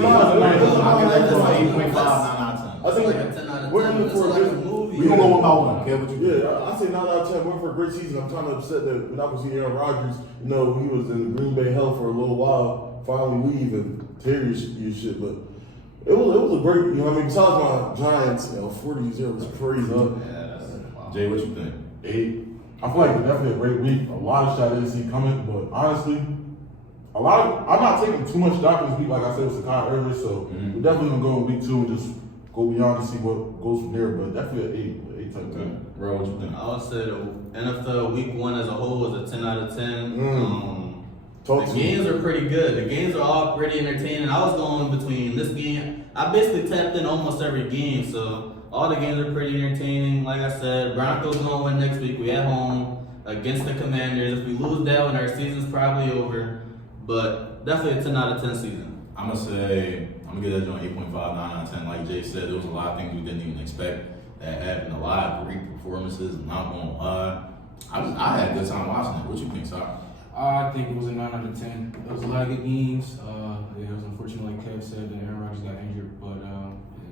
that that's like 8.5, 9 I out of 10. think like a 10 out of we're 10. in It's for a like a good. movie. We gonna go one by one. Kev, what you think? Yeah, I say 9 out of 10. We're for a great season. I'm kind of upset that we're not going to see Aaron Rodgers. You know, he was in Green Bay hell for a little while. Finally leave and tear your shit. But it was a great, you know what I mean? Besides my Giants, 40-0 was crazy. Yeah, that's wow. Jay, what you think? 8. I feel like definitely a great week. A lot of shit I didn't see coming, but honestly, I'm not taking too much stock this week, like I said with Sakai earlier, so we're definitely gonna go in week 2 and just go beyond and see what goes from there, but definitely an 8 type Okay. thing. Bro, what you think? I would say the NFL week 1 as a whole was a 10 out of 10. Talk The to me. games are pretty good. The games are all pretty entertaining. I was going between this game. I basically tapped in almost every game, so all the games are pretty entertaining. Like I said, Broncos gonna win next week. We at home against the Commanders. If we lose that one, our season's probably over. But definitely a 10 out of 10 season. I'm gonna give that joint 8.5, 9 out of 10. Like Jay said, there was a lot of things we didn't even expect that happened. A lot of great performances. I'm not gonna lie. I had a good time watching it. What you think, Saki? I think it was a 9 out of 10. There was a lot of good games. It was unfortunate, like Kev said, that Aaron Rodgers got injured, but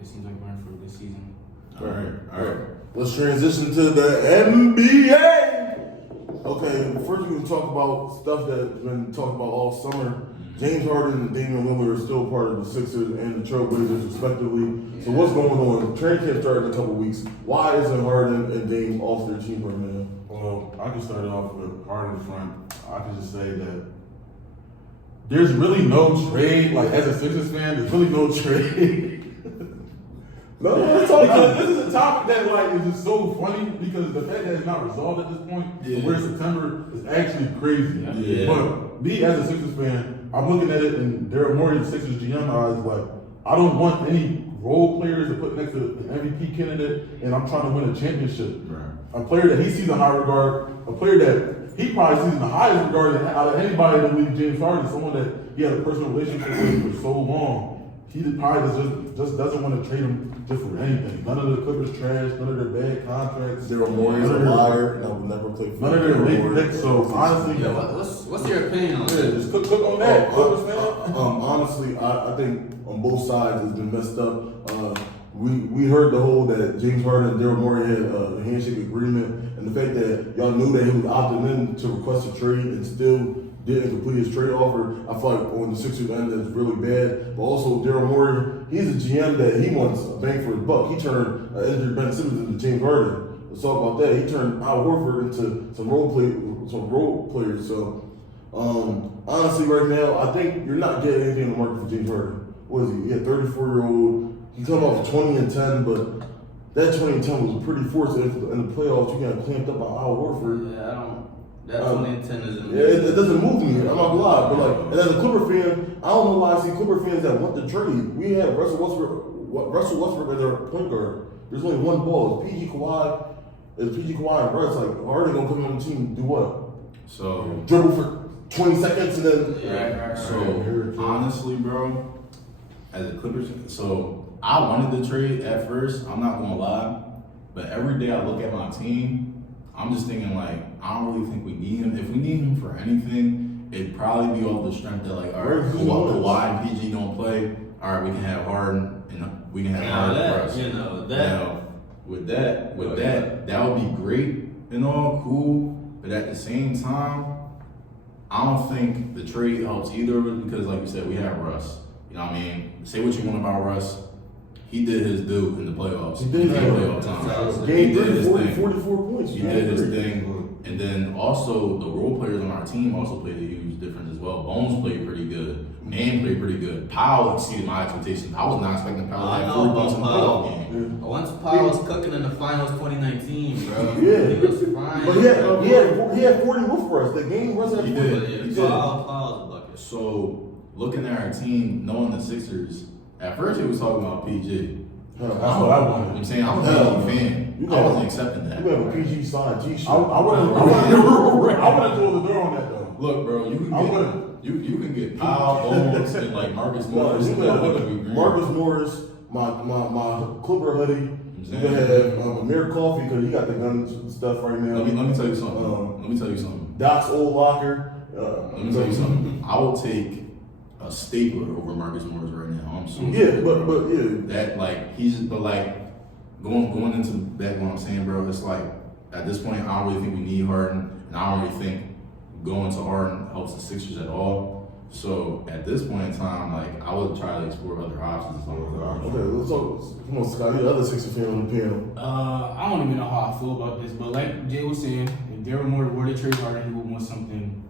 it seems like we're in for a good season. All right. Let's transition to the NBA. Okay, first we can talk about stuff that's been talked about all summer. James Harden and Damian Lillard are still part of the Sixers and the Trailblazers, respectively. So what's going on? Training camp started in a couple weeks. Why isn't Harden and Dame off their team right now? Well, I can start it off with Harden front. I can just say that there's really no trade. Like, as a Sixers fan, there's really no trade. No, let's talk Because about this is a topic that like is just so funny because the fact that it's not resolved at this point, Yeah. where September is actually crazy. Yeah. But me as a Sixers fan, I'm looking at it in Darriel Morey, Sixers GM eyes, like I don't want any role players to put next to an MVP candidate, and I'm trying to win a championship. Right. A player that he sees in high regard, a player that he probably sees in the highest regard out of anybody in the league, James Harden, someone that he had a personal relationship with for so long. He probably just doesn't want to trade him just for anything. None of the Clippers trash, none of their bad contracts. Daryl Morey is a liar, and I would never play for None of their late picks. So honestly, Yeah, what's your opinion on yeah, that? just cook on that, Clippers fan. Honestly, I think on both sides it's been messed up. We heard the whole that James Harden and Daryl Morey had a handshake agreement, and the fact that y'all knew that he was opting in to request a trade and still didn't complete his trade offer. I feel like on the Sixers end that's really bad. But also Daryl Morey, he's a GM that he wants a bang for his buck. He turned Andrew Ben Simmons into James Harden. Let's talk about that. He turned Al Horford into some role players. So honestly, right now, I think you're not getting anything in the market for James Harden. What is he? He had 34-year-old. He come off 20 and 10, but that 20 and 10 was pretty forced. In the playoffs, you got clamped up by Al Horford. Yeah, I don't. That 20 and 10 isn't. Yeah, it doesn't move me. I'm not gonna lie, but like, and as a Clipper fan, I don't know why I see Clipper fans that want the trade. We have Russell Westbrook as our point guard. There's only one ball. It's PG Kawhi. It's PG Kawhi and Russ. Like Harden gonna come on the team and do what? So Dribble for 20 seconds and then. Right. So honestly, bro, as a Clippers, so I wanted the trade at first. I'm not gonna lie, but every day I look at my team, I'm just thinking like I don't really think we need him. If we need him for anything, it'd probably be off the strength that like, all right, Kawhi and PG don't play. All right, we can have Harden and we can have Harden for us. Now, with that, that would be great and all cool. But at the same time, I don't think the trade helps either of us because, like you said, we have Russ. You know what I mean? Say what you want about Russ. He did his due in the playoffs. He did his due. Playoff time. Game He did his 40, thing. 44 points. He did his thing. And then also the role players on our team also played a huge difference as well. Bones played pretty good. Man played pretty good. Powell exceeded my expectations. I was not expecting Powell to have 40 points in the playoff game. Once Powell was cooking in the finals 2019, bro. Yeah. He was fine. But he had 40 with for us. The game wasn't. He did. Powell's a bucket. So looking at our team, knowing the Sixers, at first he was talking about PG. That's what I wanted. I'm saying I'm a PG fan. I wasn't accepting that. You have a PG signed T-shirt. I wouldn't close the door on that though. Look, bro, you can get Powell, Bones, and like Marcus No, Morris. you and got all that. Marcus Morris, my Clipper hoodie, You're gonna have Amir Coffey because he got the gun stuff right now. Let me tell you something. Doc's old locker. Let me tell you something. I will take a stapler over Marcus Morris right now. I'm sorry. Yeah, but yeah. That going into back what I'm saying, bro. It's like at this point, I don't really think we need Harden, and I don't really think going to Harden helps the Sixers at all. So at this point in time, like I would try to explore other options. Okay, let's talk. Come on, Scott. You're the other Sixers fan on the panel. I don't even know how I feel about this, but like Jay was saying, if Darriel Moore were to trade Harden, he would want something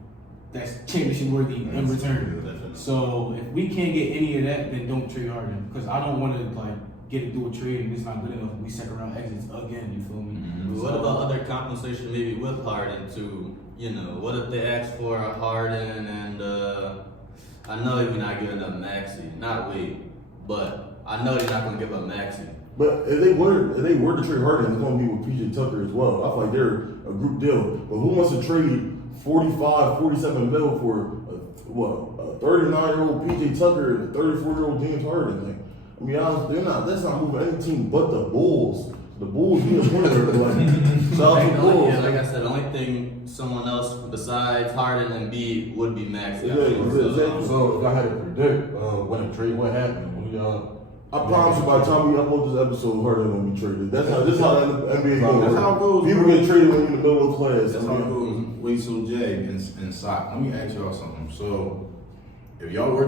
that's championship worthy in return. Definitely. So if we can't get any of that, then don't trade Harden, because I don't want to like get it through a trade and it's not good enough. We second round exits again. You feel me? Mm-hmm. What about other compensation maybe with Harden too? You know, what if they ask for a Harden and I know you're not giving up Maxey, not Wade, but I know you're not going to give up Maxey. But if they were to trade Harden, it's going to be with PJ Tucker as well. I feel like they're a group deal. But who wants to trade 45, 47 mil for a 39-year-old PJ Tucker and a 34-year-old James Harden? Like, I mean, honest, that's not moving any team but the Bulls. The Bulls need a winner. Like, shout out to the Bulls. Yeah, like I said, the only thing someone else besides Harden and B would be Maxey. Exactly. So if I had to predict when a trade would happen, I promise you, by the time we upload this episode, Harden will be traded. This is how the NBA goes. That's how it goes. People get traded when you're in the middle of class. That's how it goes. Wait, so Jay and Saki, let me ask y'all something. So, if y'all are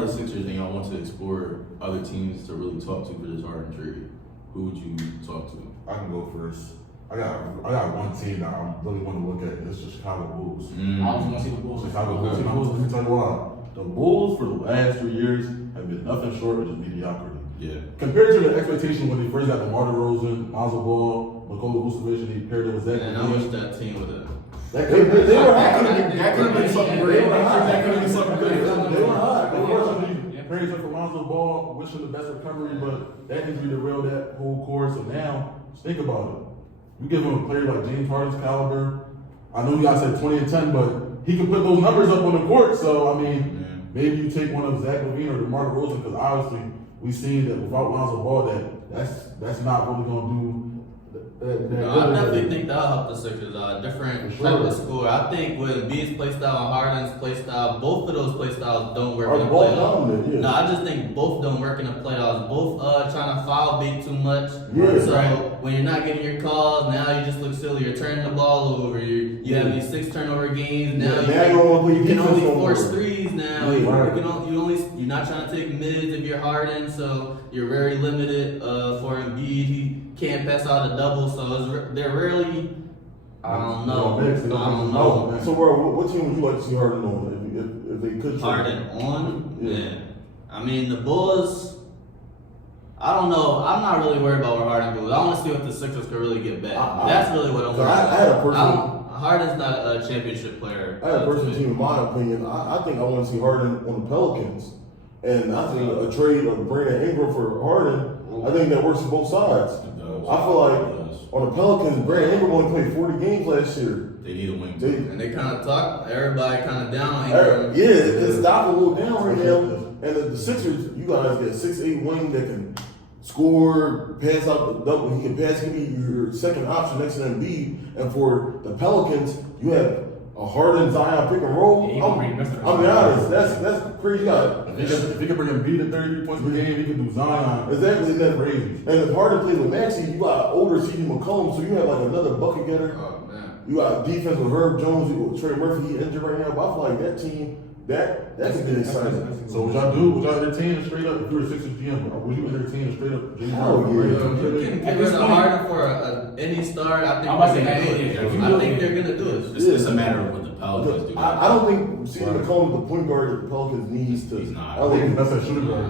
the Sixers and y'all want to explore other teams to really talk to for this Harden trade, who would you talk to? I can go first. I got one team that I really want to look at. It's the Chicago Bulls. I was going to see the Bulls. Chicago Bulls. Let me tell you why. The Bulls for the last 3 years have been nothing short of just mediocrity. Yeah. Compared to the expectation when they first got DeMar DeRozan, Lonzo Ball, Nikola Vucevic, and he paired it with Zach. And I wish that team would have. They were hot. That could have been something great. That could have been something great. They were hot. Praise him for Lonzo Ball, wish him the best recovery, but that injury derailed that whole course. So now, just think about it. You give him a player like James Harden's caliber. I know you guys said 20 and 10, but he can put those numbers up on the court. So, I mean, maybe you take one of Zach LaVine or DeMar DeRozan, because obviously we've seen that without Lonzo Ball, that's not really going to do. I definitely think that'll help the Sixers. Different type of score. I think with B's play style and Harden's play style, both of those play styles don't work in the playoffs. Yeah. No, I just think both don't work in the playoffs. Both trying to foul bait too much. Yeah, So when you're not getting your calls, now you just look silly. You're turning the ball over. You have these 6 turnover games. Now you can only force threes now. You're not trying to take mids if you're Harden, so you're very limited for Embiid. He can't pass out a double, so they're rarely. I don't know. So, bro, what team would you like to see Harden on if they could? Harden on? Yeah. Man. I mean, the Bulls, I don't know. I'm not really worried about where Harden goes. I want to see what the Sixers could really get back. That's really what I'm worried about. Harden's not a championship player. I had a personal team, in my opinion. I think I want to see Harden on the Pelicans. And I think a trade of Brandon Ingram for Harden, I think that works for both sides. I feel like on the Pelicans, Brandon Ingram only played 40 games last year. They need a wing. And they kind of talk, everybody kind of down on Ingram. Yeah, it's stopping a little down right now. And the Sixers, you guys get 6'8" wing that can score, pass out the double. He can pass, he can be your second option next to Embiid. And for the Pelicans, you have a Harden Zion pick and roll. I'll be honest, that's crazy. If he could bring Embiid to 33 points per game, he could do Zion. Exactly, that's crazy. And if Harden plays with Maxey, you got older C.J. McCollum, so you have like another bucket getter. Oh, man. You got defense with Herb Jones, with Trey Murphy, he injured right now. But I feel like that team, that's a good exciting. So would y'all entertain a straight up, if you were a Sixers GM, would you entertain a straight up James Harden? You can get rid of Harden for any star. I think they're gonna do it. It's a matter of what the Pelicans do. I don't think C.J. McCollum is the point guard that the Pelicans needs to. He's not. I think That's a shooting guard.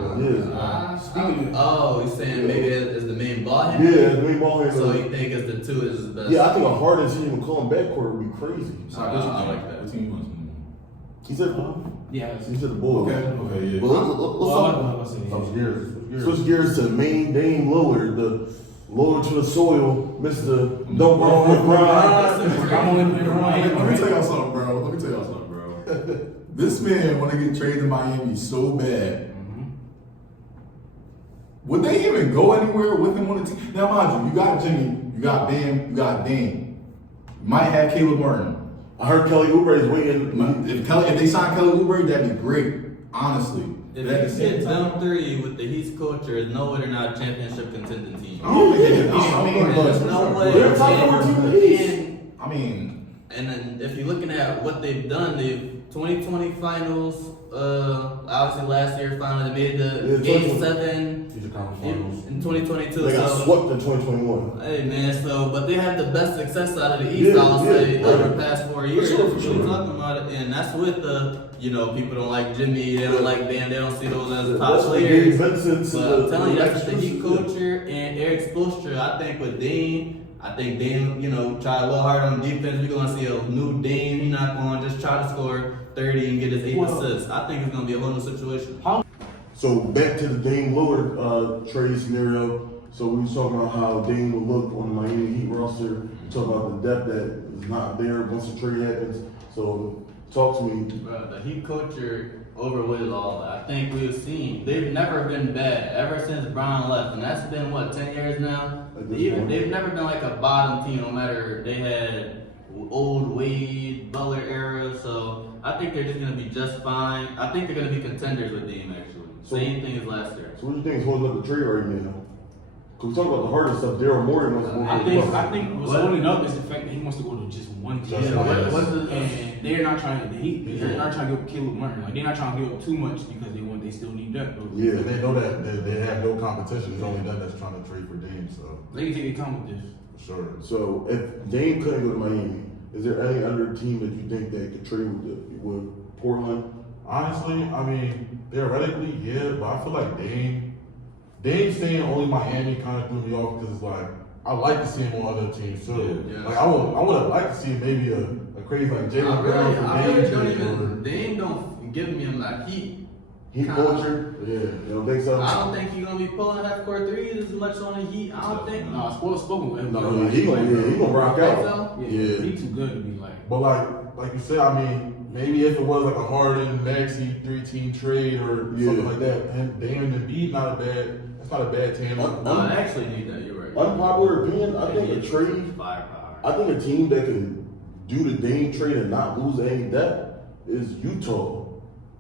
He's saying maybe it's the main ball Yeah, handler. the main ball handler. So you think it's the 2 is the best? Yeah, I think a Harden C.J. McCollum backcourt would be crazy. I like that. What team you want? He said, Yeah. he said the Bulls. Okay, yeah. But let's switch gears to main Dame Lillard, the lower to the soil, Mr. Don't Run with Brian. Let me tell y'all something, bro. This man want to get traded to Miami so bad. would they even go anywhere with him on the team? Now, mind you, you got Jimmy, you got Bam, you got Dame. You might have Caleb Martin. I heard Kelly Oubre is waiting. If they sign Kelly Oubre, that'd be great. Honestly. If you get them three with the Heat culture, there's no way they're not a championship contending team. I don't think they can. There's no way. They're top 4 team in the East. I mean, and then if you're looking at what they've done, they've 2020 finals. Obviously last year finally they made the Game 7 These are conference finals. in 2022. They got so, swept in 2021. hey man, but they had the best success out of the East, Yeah, I'll say, yeah, over right. the past 4 years. For sure, If you're talking about it, and that's with the people don't like Jimmy, they don't like Bam, they don't see those as top That's what players. Gabe Vincent's, But I'm telling you, that's the Heat coach. culture and Eric Spoelstra. I think with Dame, try a little harder on defense. We're gonna see a new Dame. He's not gonna just try to score 30 and get his 8 assists. I think it's gonna be a whole new situation. So back to the Dame Lillard trade scenario. So we was talking about how Dame would look on the Miami Heat roster. We talk about the depth that is not there once the trade happens. So talk to me. The Heat culture overweighted all that. I think we've seen they've never been bad ever since Brown left, and that's been 10 years now. They've never been like a bottom team, no matter they had old Wade, Butler era. So I think they're just gonna be just fine. I think they're gonna be contenders with Dame actually. Same thing as last year. So what do you think is holding up the trade right now? Because we talk about the hardest stuff. Daryl Morey wants to I think what's holding up is the fact that he wants to go to just one team. And they're not trying to. They're not trying to give up Caleb Martin. Like they're not trying to give up too much because they still need depth. Yeah. And they know that they have no competition. It's only them that's trying to trade for Dame, so They can take their time with this. for sure. So if Dame couldn't go to Miami, is there any other team that you think that could trade with Portland? Honestly, I mean, theoretically, yeah, but I feel like Dame saying only Miami kind of threw me off because it's like I like to see him on other teams too. Yeah. Like I would have liked to see maybe a crazy like Jalen Brown for I Dame really don't trade or even. Dame don't give me him that heat. Heat culture? Yeah. You don't think so? I don't think he's gonna be pulling half court threes as much on the Heat. I don't think. No, spoken with him. No, he gonna rock out. So? Yeah. He too good to be like. But like you said, I mean, maybe if it was like a Harden, Maxey 3-team trade or something like that, and Dame and Embiid that's not a bad team. No, I actually need that. You're right. Unpopular opinion, I think a trade, Firepower. I think a team that can do the Dame trade and not lose any depth is Utah.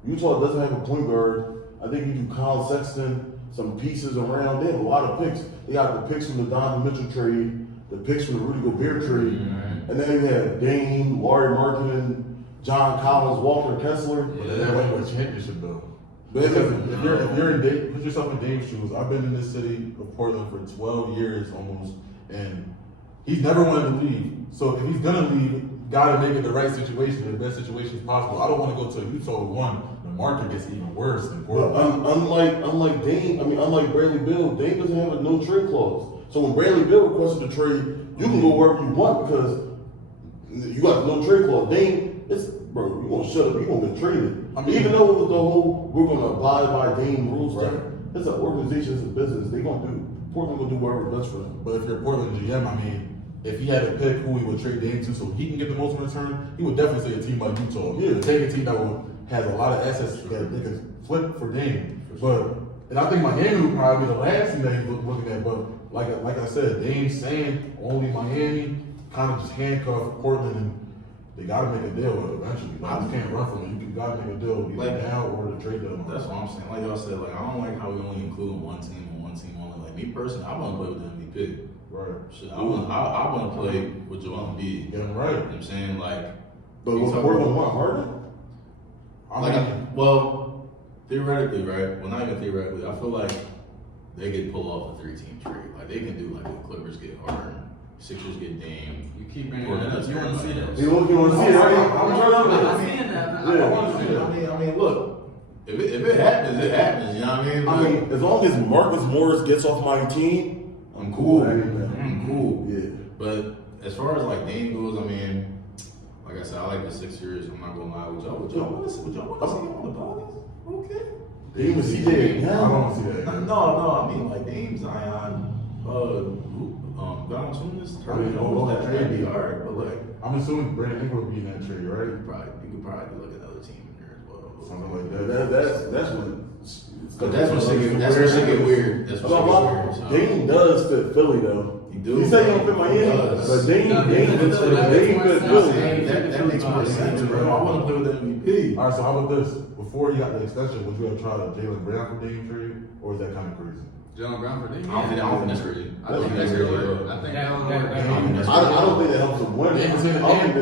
Utah doesn't have a point guard. I think you do Kyle Sexton, some pieces around. They have a lot of picks. They got the picks from the Donovan Mitchell trade, the picks from the Rudy Gobert trade, and then they have Dame, Laurie Markkinen, John Collins, Walter Kessler. But that went with a championship though. Because if you're in Dame, put yourself in Dame's shoes. I've been in this city of Portland for 12 years almost, and he's never wanted to leave. So if he's gonna leave, gotta make it the right situation, the best situation possible. I don't want to go to Utah with one. The market gets even worse than But Portland. unlike Dame, unlike Bradley Beal, Dame doesn't have a no trade clause. So when Bradley Beal requested a trade, you can go wherever you want because you got no trade clause. Dame, bro, you gonna shut up, you gonna get traded. I mean, even though it was the whole we're gonna abide by Dame rules, right? It's an organization, it's a business. Portland gonna do whatever's best for them. But if you're a Portland GM, I mean, if he had to pick who he would trade Dame to so he can get the most in return, he would definitely say a team like Utah. Yeah. Take a team that has a lot of assets that they can flip for Dame. And I think Miami would probably be the last team that he's looking at. But like I said, Dame saying only Miami kind of just handcuffed Portland, and they got to make a deal eventually. Like, you can't run from it. You got to make a deal either now or the trade deadline. That's what I'm saying. Like y'all said, like I don't like how we only include one team only. Like me personally, I want to play with the MVP. Right. Shit, I want to play with Joel Embiid. Yeah, right. You know what I'm saying? Like, But was Portland want Harden? well, theoretically, right? Well, not even theoretically. I feel like they could pull off a 3-team trade. Like they can do like the Clippers get Harden, Sixers get Dame. You keep bringing it up. You want to see that? You want to see it, right? I'm seeing that. Yeah. I want to see that. I mean, look. If it happens, it happens. You know what I mean? I mean, as long as Marcus Morris gets off my team, I'm cool. Cool. I'm cool. Yeah. But as far as like Dame goes, I mean, like I said, I like the Sixers. I'm not gonna lie with y'all. Would y'all want to see him on the Pelicans? Okay. Dame is CJ. I don't want to see that. No. I mean, like Dame, Zion, Valanciunas. I mean, all that that'd be trade. hard. But like, I'm assuming Brandon Ingram would be in that trade, right? you could probably look at another team in there as well. Something like that. That's when But that's when shit get weird. That's when shit get weird. Dame does fit Philly though. He do. You say you don't fit Miami, but Dame fits Philly. That makes more sense, bro. I want to play with the MVP. All right, so how about this? Before you got the extension, would you have tried a Jalen Brown for Dame trade, or is that kind of crazy? Jalen Brown for Damian? I don't think that's crazy. I think that's crazy. I think that would work. I don't think that helps them win. I don't think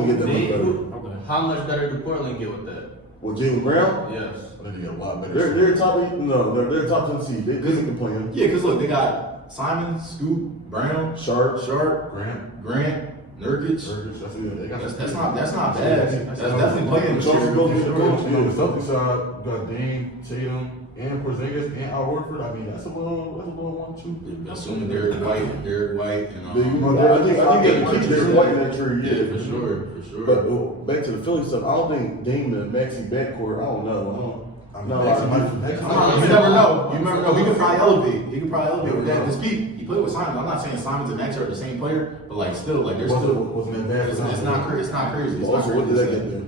we get that much better. How much better do Portland get with that? With Jalen Brown? Yes. I think they get a lot better. They're top 10 seed. They couldn't complain. Yeah, because look, they got Simon, Scoot, Brown, Sharp, Grant, Nurkic. That's not bad. That's definitely playing. The Celtics side got Dame, Tatum, and Porzingis, and Al Horford. I mean, that's a little 1-2. Assuming Derek White, and I think they can keep Derek White in that tree. Yeah, for sure. But back to the Philly stuff, I don't think Dame and Maxey backcourt. I don't know. You never know. He could probably elevate. With that. Because he played with Simon. I'm not saying Simons and Max are the same player, but like still, like they're still. Wasn't that bad? It's not crazy. What did they get there?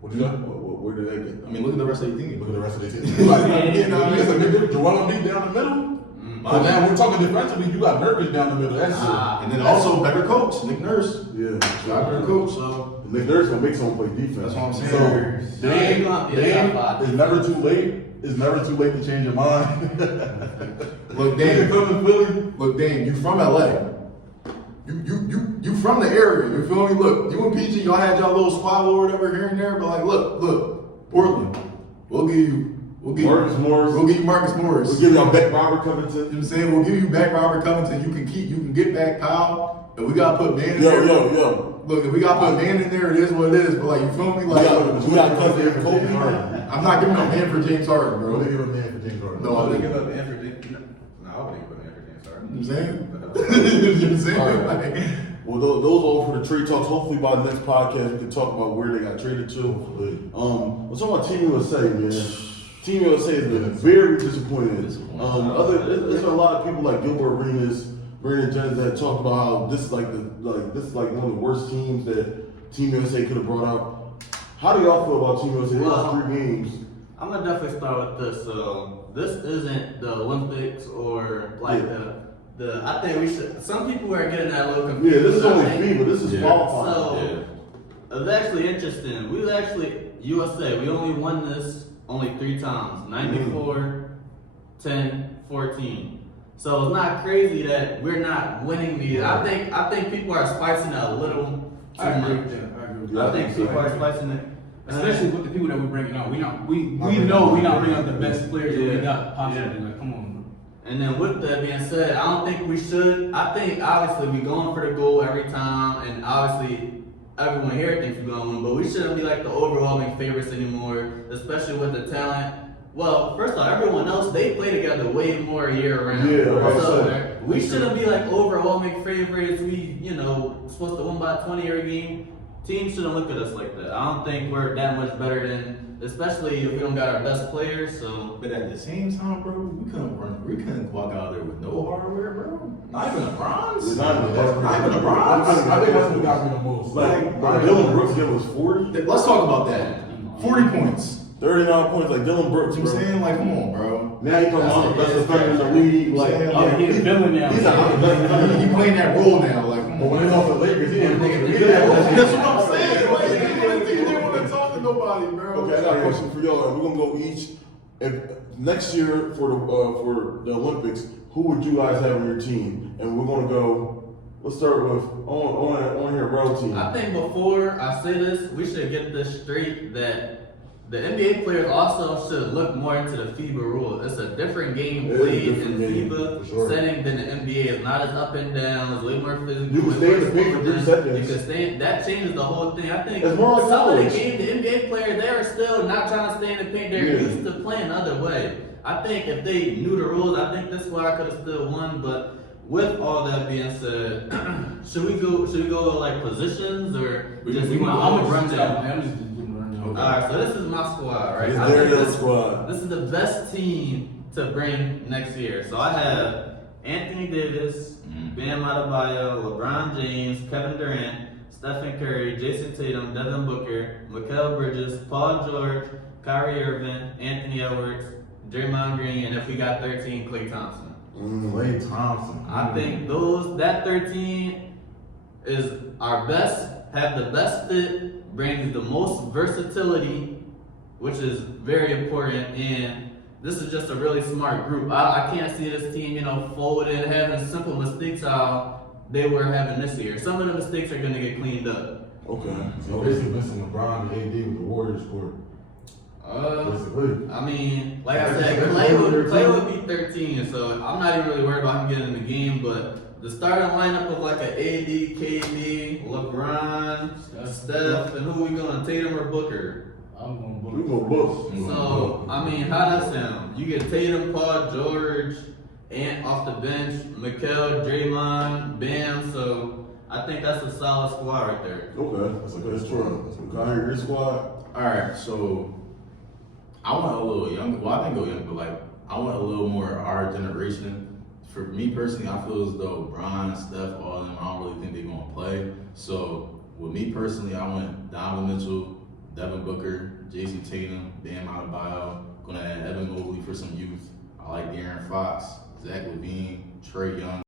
What you got? Where did they get? I mean, look at the rest of the team. Look at the rest of the team. Like, you know what I mean? It's a big difference. Joel Embiid down the middle. But now we're talking defensively. You got Nurkic down the middle. That's it. And then also better coach, Nick Nurse. Yeah, Got better coach. So Nick Nurse gonna make someone play defense. that's what I'm saying. So Dame is never too late. It's never too late to change your mind. Look, Dame, you from LA. You from the area. You feel me? Look, you and PG, y'all had y'all little squabble or whatever here and there, but like, look, Portland, we'll give you Marcus Morris. We'll give you Marcus Morris. We'll give y'all back Robert Covington. You know what I'm saying? We'll give you back Robert Covington. You can get back Powell. And we gotta put Van in there. Yo. Look, if we gotta put Van in there, it is what it is. But like, you feel me? Like, we got Cousins Kobe. I'm not giving up man for James Harden, bro. They give a man for James Harden. No, I wouldn't give up man for James. No, I wouldn't give up man for James Harden. You know what I'm saying? You know what I'm saying? Like, Well, those are all for the trade talks. Hopefully, by the next podcast, we can talk about where they got traded to. Let's talk about Team USA, man. Team USA has been very disappointed. There's been a lot of people like Gilbert Arenas, Brandon Jennings that talked about how this is like one of the worst teams that Team USA could have brought out. How do y'all feel about Team USA? They lost 3 games. I'm gonna definitely start with this. So this isn't the Olympics or like the. I think we should. Some people are getting that a little confused. Yeah, this is only FIBA. This is qualifying. So it's actually interesting. USA. We only won this only 3 times. 94, 10, 14. So it's not crazy that we're not winning these. I think people are spicing it a little too much. I agree with that. I think people are spicing it. Especially with the people that we're bringing out. We know we're not bringing out the best players that we got possibly. Like, come on, bro. And then with that being said, I don't think we should. I think obviously we're going for the goal every time, and obviously everyone here thinks we're going to win, but we shouldn't be like the overwhelming favorites anymore, especially with the talent. Well, first of all, everyone else, they play together way more year round. So we shouldn't be like overwhelming favorites. We, supposed to win by 20 every game. Teams shouldn't look at us like that. I don't think we're that much better than, especially if we don't got our best players. So, but at the same time, bro, we couldn't walk out there with no hardware, bro. Not even a bronze. Not even a bronze. I think that's what got me the most. Like Dylan Brooks gave us 40. Let's talk about that. 40 points. 39 points, like Dylan Brooks. You know what I'm saying? Like, come on, bro. Now he's the best defender in the league. Like, he's a villain now. He's a best defender. He's playing that role now. Like, come on. But when he's off the Lakers, he ain't That's what I'm saying. Like, he didn't want to talk to nobody, bro. Okay, I got a question for y'all. And we're gonna go each. If next year for the Olympics, who would you guys have on your team? And we're gonna go. Let's start with on your road team. I think before I say this, we should get this straight that the NBA players also should look more into the FIBA rules. It's a different game played in FIBA setting than the NBA. It's not as up and down. It's way more physical. You can stay in the paint for 3 seconds. You can stay. That changes the whole thing. I think it's more like some of the college. game, the NBA players, they are still not trying to stay in the paint. They're used to playing the other way. I think if they knew the rules, I think this squad could have still won. But with all that being said, should we go like positions or just I'm gonna run down. Okay. Alright, so this is my squad, right? This is the best team to bring next year. So I have Anthony Davis, Bam Adebayo, LeBron James, Kevin Durant, Stephen Curry, Jason Tatum, Devin Booker, Mikal Bridges, Paul George, Kyrie Irving, Anthony Edwards, Draymond Green, and if we got 13, Klay Thompson. Klay Thompson. I think that 13 is our best, have the best fit, brings the most versatility, which is very important, and this is just a really smart group. I can't see this team, folding, having simple mistakes how they were having this year. Some of the mistakes are going to get cleaned up. Okay. So basically missing LeBron and AD with the Warriors court. Basically. I mean, like I said, Klay would be 13, so I'm not even really worried about him getting in the game, but the starting lineup of like an AD, KD, LeBron, Steph, and who we going, Tatum or Booker? I'm going to book. We go Bucks. So, I mean, how that sound? You get Tatum, Paul George, Ant off the bench, Mikal, Draymond, Bam, so I think that's a solid squad right there. Okay. That's a good squad. Kyrie, your squad? All right, so I want a little younger. Well, I didn't go young, but like I want a little more our generation. For me personally, I feel as though Bron, Steph, all of them, I don't really think they're gonna play. So with me personally, I want Donovan Mitchell, Devin Booker, Jason Tatum, Bam Adebayo. Gonna add Evan Mobley for some youth. I like De'Aaron Fox, Zach LaVine, Trae Young.